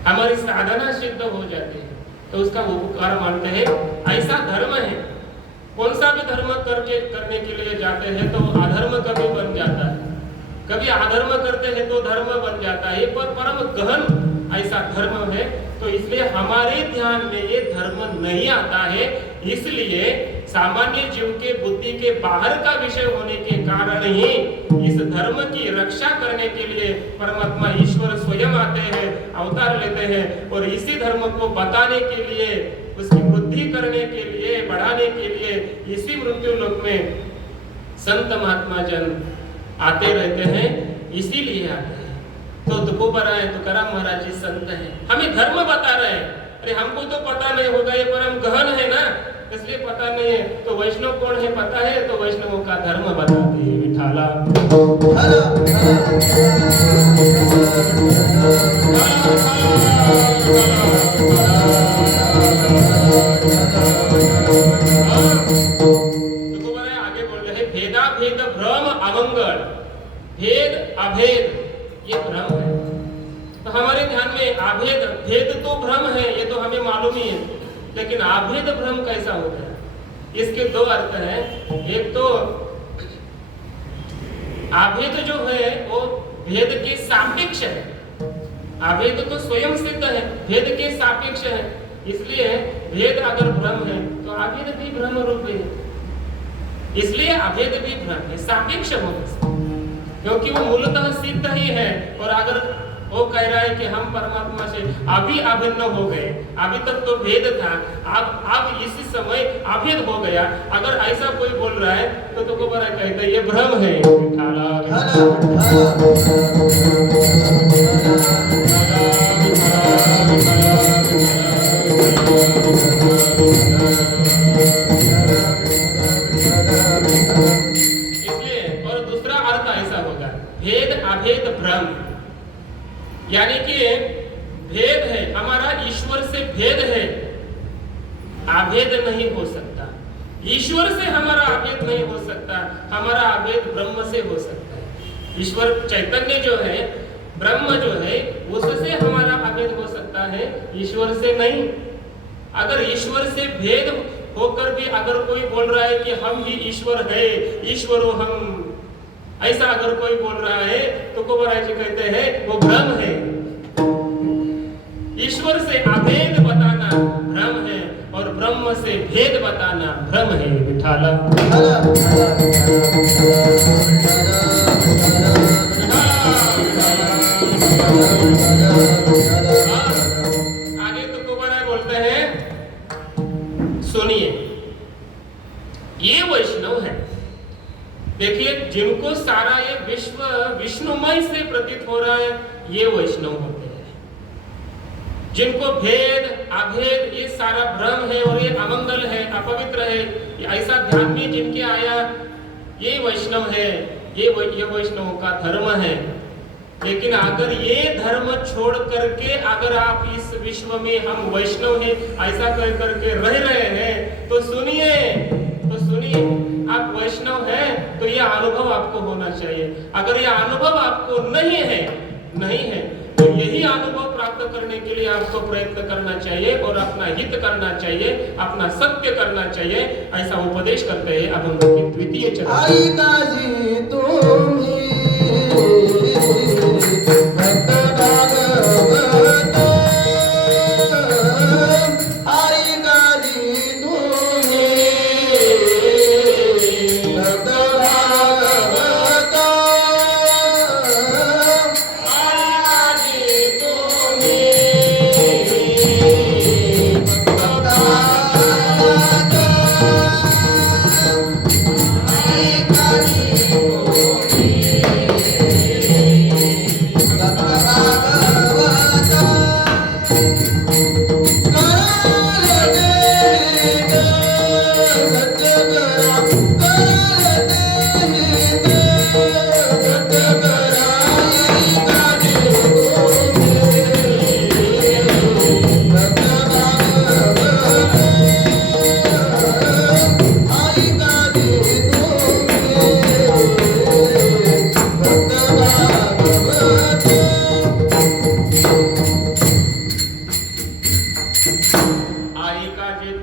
हमारी साधना सिद्ध हो जाती है, तो उसका उपकार मानते हैं। ऐसा धर्म है, कौन सा भी धर्म करने के लिए जाते हैं तो अधर्म कभी बन जाता है, कभी अधर्म करते हैं तो धर्म बन जाता है, पर परम गहन ऐसा धर्म है। तो इसलिए हमारे ध्यान में ये धर्म नहीं आता है, इसलिए सामान्य जीव के बुद्धि के बाहर का विषय होने के कारण ही इस धर्म की रक्षा करने के लिए परमात्मा ईश्वर स्वयं आते हैं, अवतार लेते हैं, और इसी धर्म को बताने के लिए, उसकी वृद्धि करने के लिए, बढ़ाने के लिए इसी मृत्यु लोक में संत महात्मा जन आते रहते हैं, इसीलिए आते हैं। तो तुकोबराय तुकाराम महाराज जी संत हैं, हमें धर्म बता रहे हैं। अरे हमको तो पता नहीं होगा, ये परम गहन है ना, इसलिए पता नहीं है। तो वैष्णव कौन है पता है, तो वैष्णवों का धर्म बताते हैं। विठाला तुकोबराय आगे बोल रहे हैं, भेदा भेद भ्रम अमंगल, भेद अभेद ये भ्रम है। तो हमारे ध्यान में अभेद, भेद तो भ्रम है, ये तो हमें मालूम ही है, लेकिन अभेद भ्रम कैसा होता है? इसके दो अर्थ हैं। एक तो अभेद जो है वो भेद के सापेक्ष है, अभेद तो स्वयं सिद्ध है, भेद के सापेक्ष है। इसलिए भेद अगर भ्रम है तो अभेद भी भ्रम रूप है, इसलिए अभेद भी भ्रम है, सापेक्ष होगा, क्योंकि वो मूलतः सिद्ध ही है। और अगर वो कह रहा है कि हम परमात्मा से अभी अभिन्न हो गए, अभी तक तो भेद था, अब इसी समय अभेद हो गया, अगर ऐसा कोई बोल रहा है तो को बड़ा कहता है ये भ्रम है। इसलिए और दूसरा अर्थ ऐसा होगा, भेद अभेद भ्रम, यानी कि भेद है हमारा, ईश्वर से भेद है, अभेद नहीं हो सकता। ईश्वर से हमारा अभेद नहीं हो सकता, हमारा अभेद ब्रह्म से हो सकता है। ईश्वर चैतन्य जो है, ब्रह्म जो है, उससे हमारा अभेद हो सकता है, ईश्वर से नहीं। अगर ईश्वर से भेद होकर भी अगर कोई बोल रहा है कि हम ही ईश्वर है, ईश्वर हो हम, ऐसा अगर कोई बोल रहा है तो कोबराय जी कहते हैं वो भ्रम है। ईश्वर से अभेद बताना भ्रम है और ब्रह्म से भेद बताना भ्रम है। विठाला आगे तो कोबराय बोलते हैं, सुनिए, ये वैष्णव है, देखिए जिनको सारा ये विश्व विष्णुमय से प्रतीत हो रहा है, ये वैष्णव होते हैं। जिनको भेद अभेद ये सारा भ्रम है और ये अमंगल है, अपवित्र है, ऐसा ध्यान में जिनके आया, ये वैष्णव है, ये वैष्णवों का धर्म है। लेकिन अगर ये धर्म छोड़ करके अगर आप इस विश्व में हम वैष्णव हैं ऐसा कर करके रह रहे हैं, तो सुनिए, आप वैष्णव हैं तो यह अनुभव आपको होना चाहिए। अगर यह अनुभव आपको नहीं है तो यही अनुभव प्राप्त करने के लिए आपको प्रयत्न करना चाहिए और अपना हित करना चाहिए, अपना सत्य करना चाहिए, ऐसा उपदेश करते हैं। अब हम द्वितीय चरण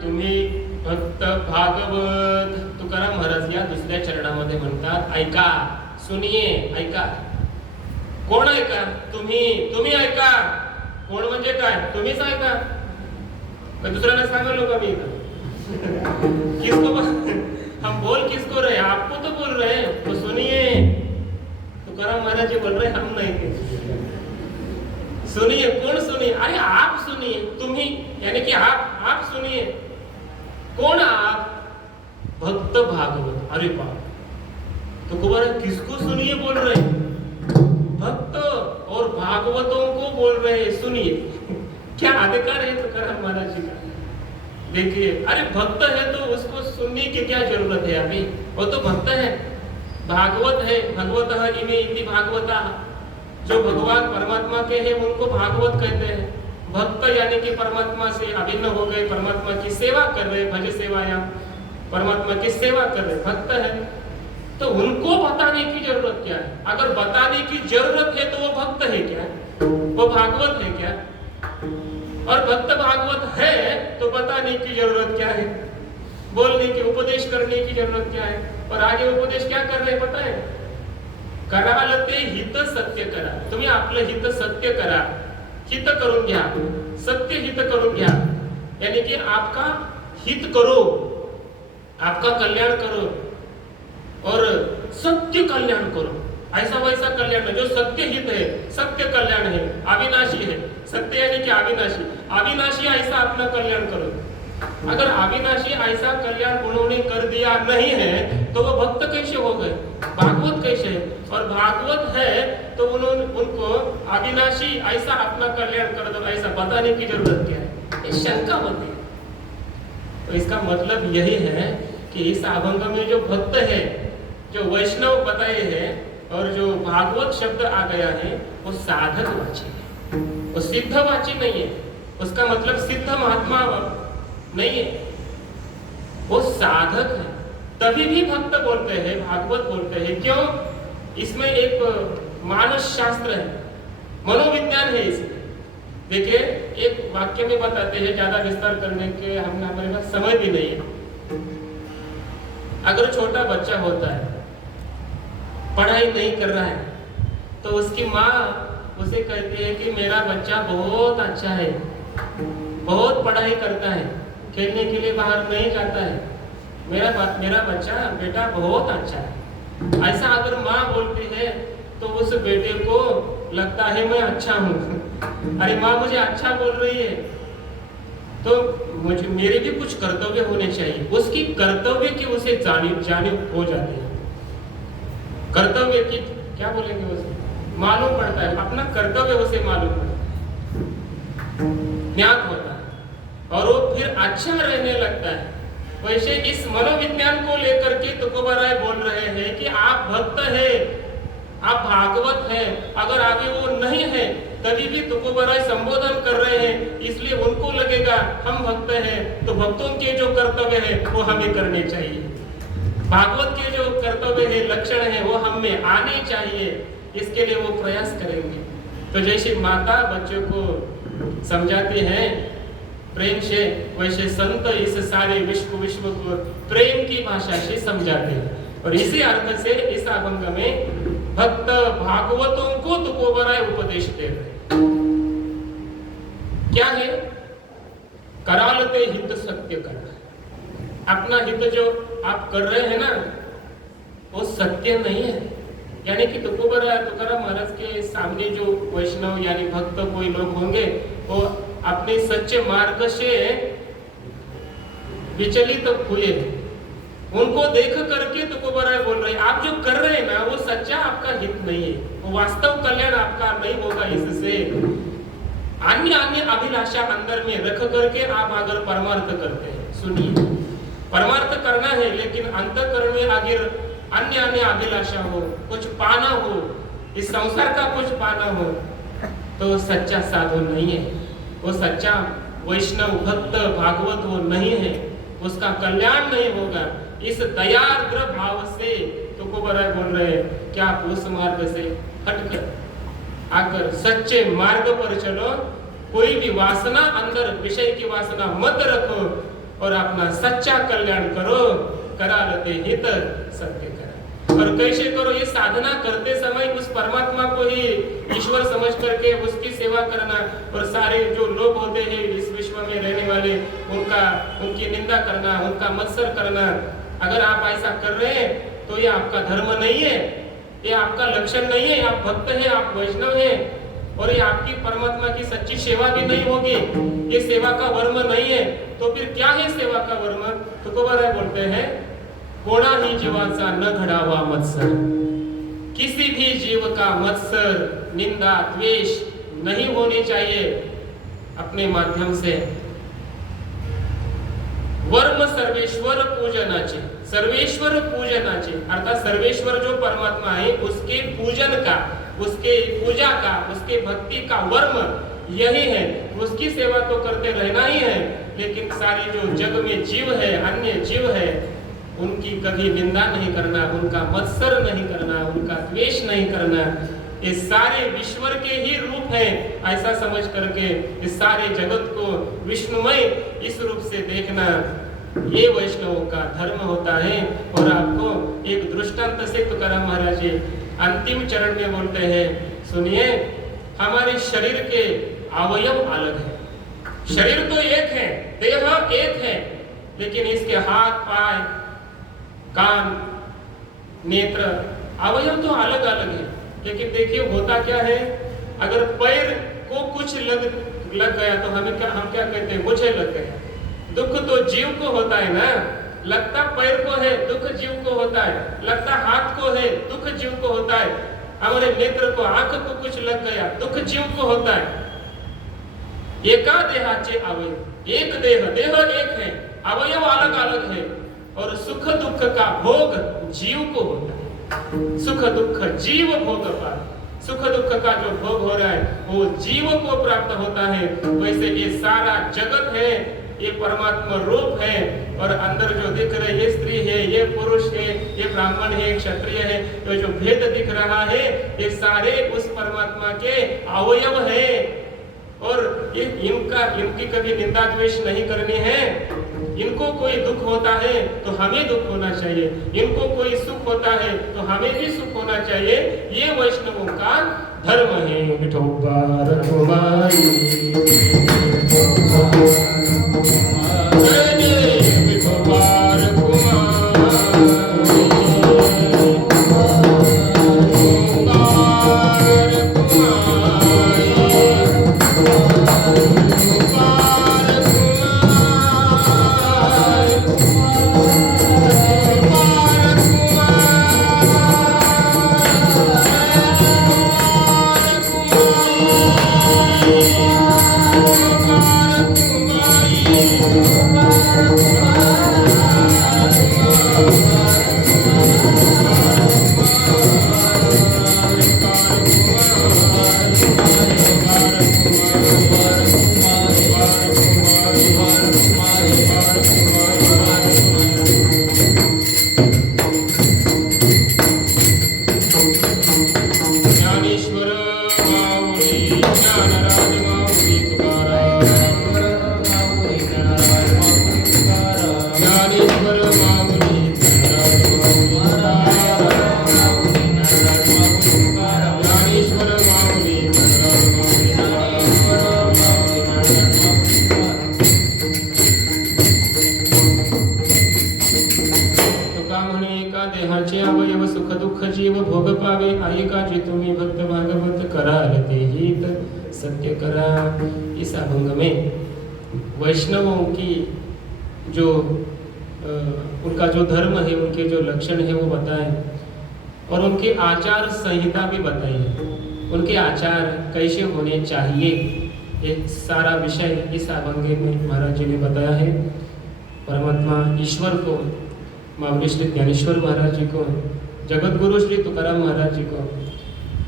तुम्ही भक्त भागवत. तुकाराम महाराज या दुसऱ्या चरणामध्ये म्हणतात, ऐका, सुनिये, ऐका. कोण ऐका? तुम्ही ऐका. कोण म्हणजे काय? तुम्हीच ऐका. दुसऱ्याला सांगालो का मी इथं? किसको हम बोल किसको रहे? आपको तो बोल रहे हैं, तो सुनिए. तुकाराम महाराज जी बोल रहे, हम नहीं. सुनिए. कौन सुनिए? अरे आप सुनिए. तुम्ही यानी कि आप सुनिए. कौन आप? भक्त भागवत. अरे बाप, तो कुमार किसको सुनिए बोल रहे? भक्त और भागवतों को बोल रहे सुनिए. क्या अधिकार है तुकाराम महाराज जी का? देखिए, अरे भक्त है तो उसको सुनने की क्या जरूरत है अभी? वो तो भक्त है, भागवत है. भगवतः इमे इति भागवता. जो भगवान परमात्मा के हैं उनको भागवत कहते हैं. भक्त यानी कि परमात्मा से अभिन्न हो गए, परमात्मा की सेवा कर रहे, भज सेवायाम, परमात्मा की सेवा कर रहे, भक्त है. तो उनको बताने की जरूरत क्या है? अगर बताने की जरूरत है तो वो भक्त है क्या? वो भागवत है क्या? और भक्त भागवत है तो बताने की जरूरत क्या है? बोलने की, उपदेश करने की जरूरत क्या है? और आगे उपदेश क्या कर रहे पता है? करालते हित सत्य करा. तुम्ही आपलं हित सत्य करा. हित करून घ्या, सत्य हित करून घ्या. यानी कि आपका हित करो, आपका कल्याण करो और सत्य कल्याण करो. ऐसा वैसा कल्याण जो सत्य हित है, सत्य कल्याण है, अविनाशी है. सत्य यानी कि अविनाशी. अविनाशी ऐसा अपना कल्याण करो. अगर अविनाशी ऐसा कल्याण उन्होंने कर दिया नहीं है तो वो भक्त कैसे हो गए? भागवत कैसे है? और भागवत है तो उन्होंने उनको अविनाशी ऐसा अपना कल्याण कर दो, ऐसा बताने की जरूरत क्या है? ये शंका होती है. तो इसका मतलब यही है कि इस अभंग में जो भक्त है, जो वैष्णव बताए हैं और जो भागवत शब्द आ गया है वो साधकवाची है, वो सिद्धवाची नहीं है. उसका मतलब सिद्ध महात्मा नहीं है, वो साधक है. तभी भी भक्त बोलते हैं, भागवत बोलते हैं. क्यों? इसमें एक मानस शास्त्र है, मनोविज्ञान है इसमें. देखिए, एक वाक्य में बताते हैं, ज्यादा विस्तार करने के हमारे पास समय भी नहीं है. अगर छोटा बच्चा होता है, पढ़ाई नहीं कर रहा है, तो उसकी माँ उसे कहती है कि मेरा बच्चा बहुत अच्छा है, बहुत पढ़ाई करता है, खेलने के लिए बाहर नहीं जाता है, मेरा बच्चा बेटा बहुत अच्छा है. ऐसा अगर माँ बोलती है तो उस बेटे को लगता है मैं अच्छा हूँ. अरे माँ मुझे अच्छा बोल रही है तो मुझे मेरे भी कुछ कर्तव्य होने चाहिए. उसकी कर्तव्य की उसे जानिब हो जाती है. कर्तव्य की क्या बोलेंगे, उसे मालूम पड़ता है, अपना कर्तव्य उसे मालूम पड़ता है, ज्ञात होता है और वो फिर अच्छा रहने लगता है. वैसे इस मनोविज्ञान को लेकर के तुकोबाराय बोल रहे हैं कि आप भक्त है, आप भागवत है. अगर आगे वो नहीं है तभी भी तुकोबाराय संबोधन कर रहे हैं, इसलिए उनको लगेगा हम भक्त हैं तो भक्तों के जो कर्तव्य है वो हमें करने चाहिए. भागवत के जो कर्तव्य है, लक्षण है, वो हम में आने चाहिए. इसके लिए वो प्रयास करेंगे. तो जैसे माता बच्चों को समझाते हैं प्रेम से, वैसे संत इस सारे विश्व को प्रेम की भाषा से समझाते हैं. और इसी अर्थ से इस अभंग में भक्त भागवतों को तुकोबाराय उपदेश दे रहे. क्या है? करालते हित सत्य करा. अपना हित जो आप कर रहे हैं ना वो सत्य नहीं है. यानी कि तुकाराम महाराज के सामने जो वैष्णव यानी भक्त कोई लोग होंगे वो अपने सच्चे मार्ग से विचलित हुए, उनको देख करके तुकोबाराय बोल रहे आप जो कर रहे हैं ना वो सच्चा आपका हित नहीं है, वो वास्तव कल्याण आपका नहीं होगा. इससे अन्य अभिलाषा अंदर में रख करके आप अगर परमार्थ करते हैं, सुनिए, परमार्थ करना है लेकिन अंतःकरण में अगर अन्य अभिलाषा हो, कुछ पाना हो, इस संसार का कुछ पाना हो, तो सच्चा साधु नहीं है, वो सच्चा वैष्णव भक्त भागवत वो नहीं है, उसका कल्याण नहीं होगा. इस दयार्द्र भाव से तुकोबाराय बोल रहे हैं कि आप उस मार्ग से हटकर आकर सच्चे मार्ग पर चलो. कोई भी वासना अंदर, विषय की वासना मत रखो. और अपना सच्चा कल्याण करो। करालते हित सत्य करा। और कैसे करो? ये साधना करते समय उस परमात्मा को ही ईश्वर समझ करके उसकी सेवा करना, और सारे जो लोग होते हैं इस विश्व में रहने वाले उनकी निंदा करना, उनका मत्सर करना। अगर आप ऐसा कर रहे हैं तो ये आपका धर्म नहीं है, ये आपका लक्षण नहीं है। आप भक्त हैं, आप वैष्णव हैं, और ये आपकी परमात्मा की सच्ची सेवा भी नहीं होगी। ये सेवा का वर्म नहीं है। तो फिर क्या है सेवा का वर्म? तुकोबाराय बोलते हैं, कोणाही जीवाचा न घडावा मत्सर। किसी भी जीव का मत्सर, निंदा, द्वेष नहीं होनी चाहिए अपने माध्यम से। वर्म सर्वेश्वर पूजनाचे, सर्वेश्वर पूजनाचे अर्थात सर्वेश्वर जो परमात्मा है उसके पूजन का, उसके पूजा का, उसके भक्ति का वर्म यही है। उसकी सेवा तो करते रहना ही है, लेकिन सारी जो जग में जीव है, अन्य जीव है, उनकी कभी निंदा नहीं करना, उनका मत्सर नहीं करना, उनका द्वेष नहीं करना। ये सारे ईश्वर के ही रूप हैं, ऐसा समझ करके इस सारे जगत को विष्णुमय इस रूप से देखना, ये वैष्णवों का धर्म होता है। और आपको एक दृष्टांत से तुकाराम महाराज जी अंतिम चरण में बोलते हैं, सुनिए, हमारे शरीर के अवयव अलग है। शरीर तो एक है, देह एक है, लेकिन इसके हाथ, पाय, कान, नेत्र, अवयव तो अलग अलग है। लेकिन देखिए होता क्या है, अगर पैर को कुछ लग गया तो हम क्या कहते हैं? मुझे लग गया। दुख तो जीव को होता है ना, लगता पैर को है, दुख जीव को होता है, लगता हाथ को है, दुख जीव को होता है। हमारे नेत्र को, आंख को कुछ लग गया, दुख जीव को होता है। एका देहाचे अवयव, एक देह एक है, अवयव अलग अलग है, और सुख दुख का भोग जीव को होता है। सुख दुख जीव भोग पाए। सुख दुख का जो भोग हो रहा है वो जीव को प्राप्त होता है। वैसे ये सारा जगत है, ये परमात्मा रूप है, और अंदर जो दिख रहे ये स्त्री है, ये पुरुष है, ये ब्राह्मण है, क्षत्रिय है, तो जो भेद दिख रहा है ये सारे उस परमात्मा के अवयव है। और इनकी कभी निंदा द्वेष नहीं करनी है। इनको कोई दुख होता है तो हमें दुख होना चाहिए, इनको कोई सुख होता है तो हमें भी सुख होना चाहिए। ये वैष्णवों का धर्म है। विठोबा रघुमाई सत्य करा। इस अभंग में वैष्णवों की जो उनका जो धर्म है, उनके जो लक्षण है वो बताएं, और उनके आचार संहिता भी बताइए, उनके आचार कैसे होने चाहिए। एक सारा विषय इस अभंग में महाराज जी ने बताया है। परमात्मा ईश्वर को, मावली श्री ज्ञानेश्वर महाराज जी को, जगत गुरु श्री तुकाराम महाराज जी को,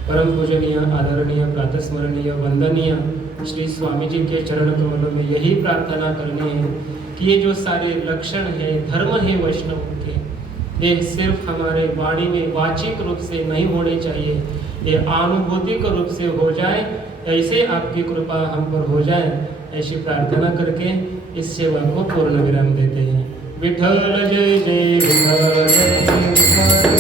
परम पूजनीय, आदरणीय, प्रातस्मरणीय, वंदनीय श्री स्वामी जी के चरण कमलों में यही प्रार्थना करनी है कि ये जो सारे लक्षण है, धर्म है वैष्णव के, ये सिर्फ हमारे वाणी में वाचिक रूप से नहीं होने चाहिए, ये अनुभूतिक रूप से हो जाए। ऐसे आपकी कृपा हम पर हो जाए, ऐसी प्रार्थना करके इस सेवा को पूर्ण विराम देते हैं। विठल जय जय विठल जय जय विठल जय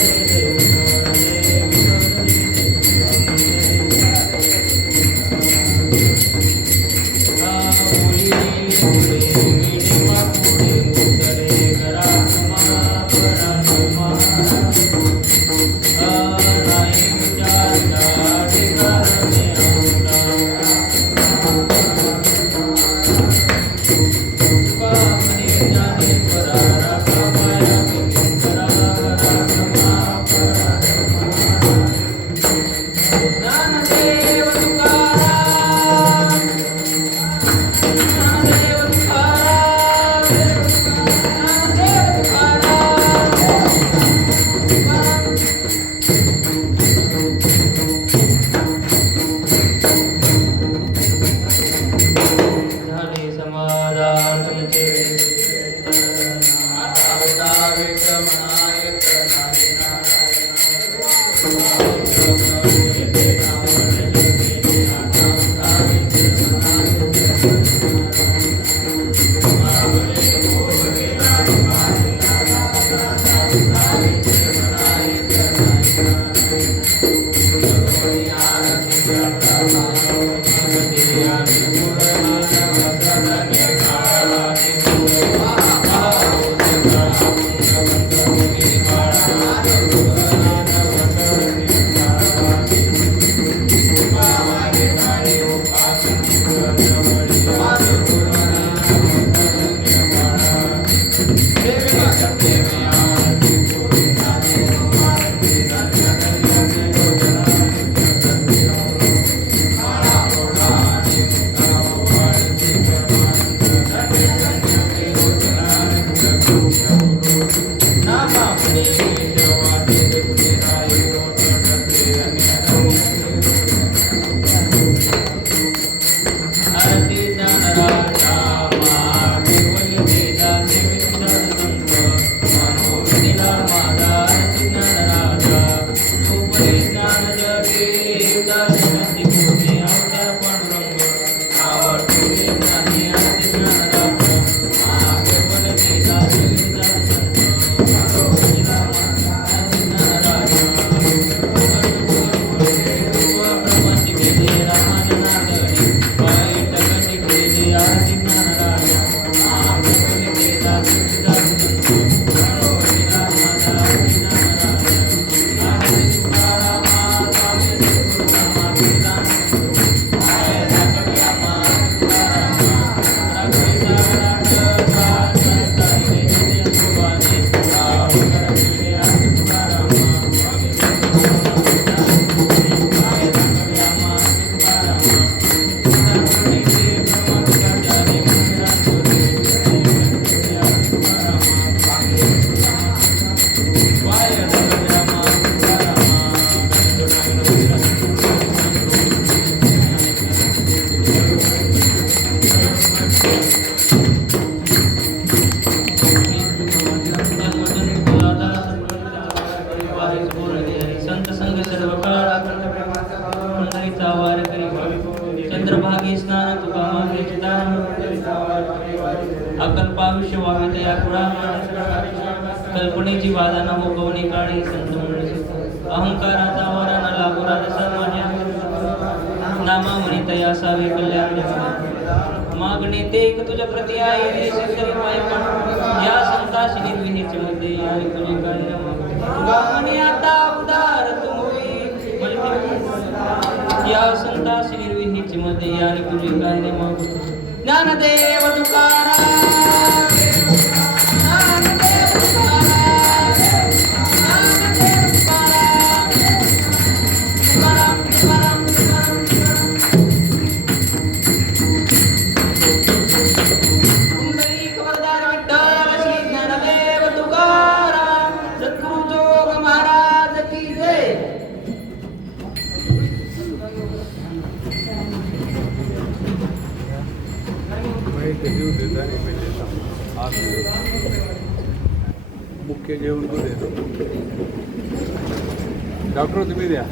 चंद्रभागी स्नान तुका मागे चिदान अकल्पाविष्य वावित या कुळा कल्पनेची बाधा न होकवणी काळी संत मंडळी अहंकाराचा वरा न लागू राजसा माझ्या नामा म्हणित यासावे कल्याण मागणे ते एक तुझ्या प्रति आहे रे शिखरी पाय पण या संताशी निर्विहीच मध्ये आणि तुझे कार्य गामने आता उदार तुम्ही या संताशी निर्विहीच मध्ये आणि तुझे कार्य मग ज्ञानदेव तुकाराम मुख्य जेवण तो देतो डॉक्टर तुम्ही द्या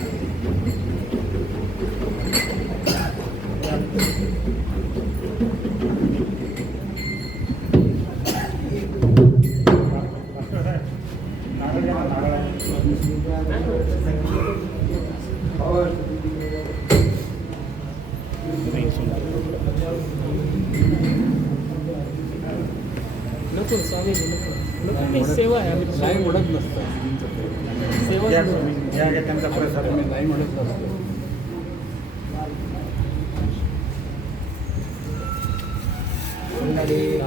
नको स्वामी नको मी सेवा आहे आम्ही नाही म्हणत नसतं सेवा मी नाही म्हणत नसतो पुंडलिक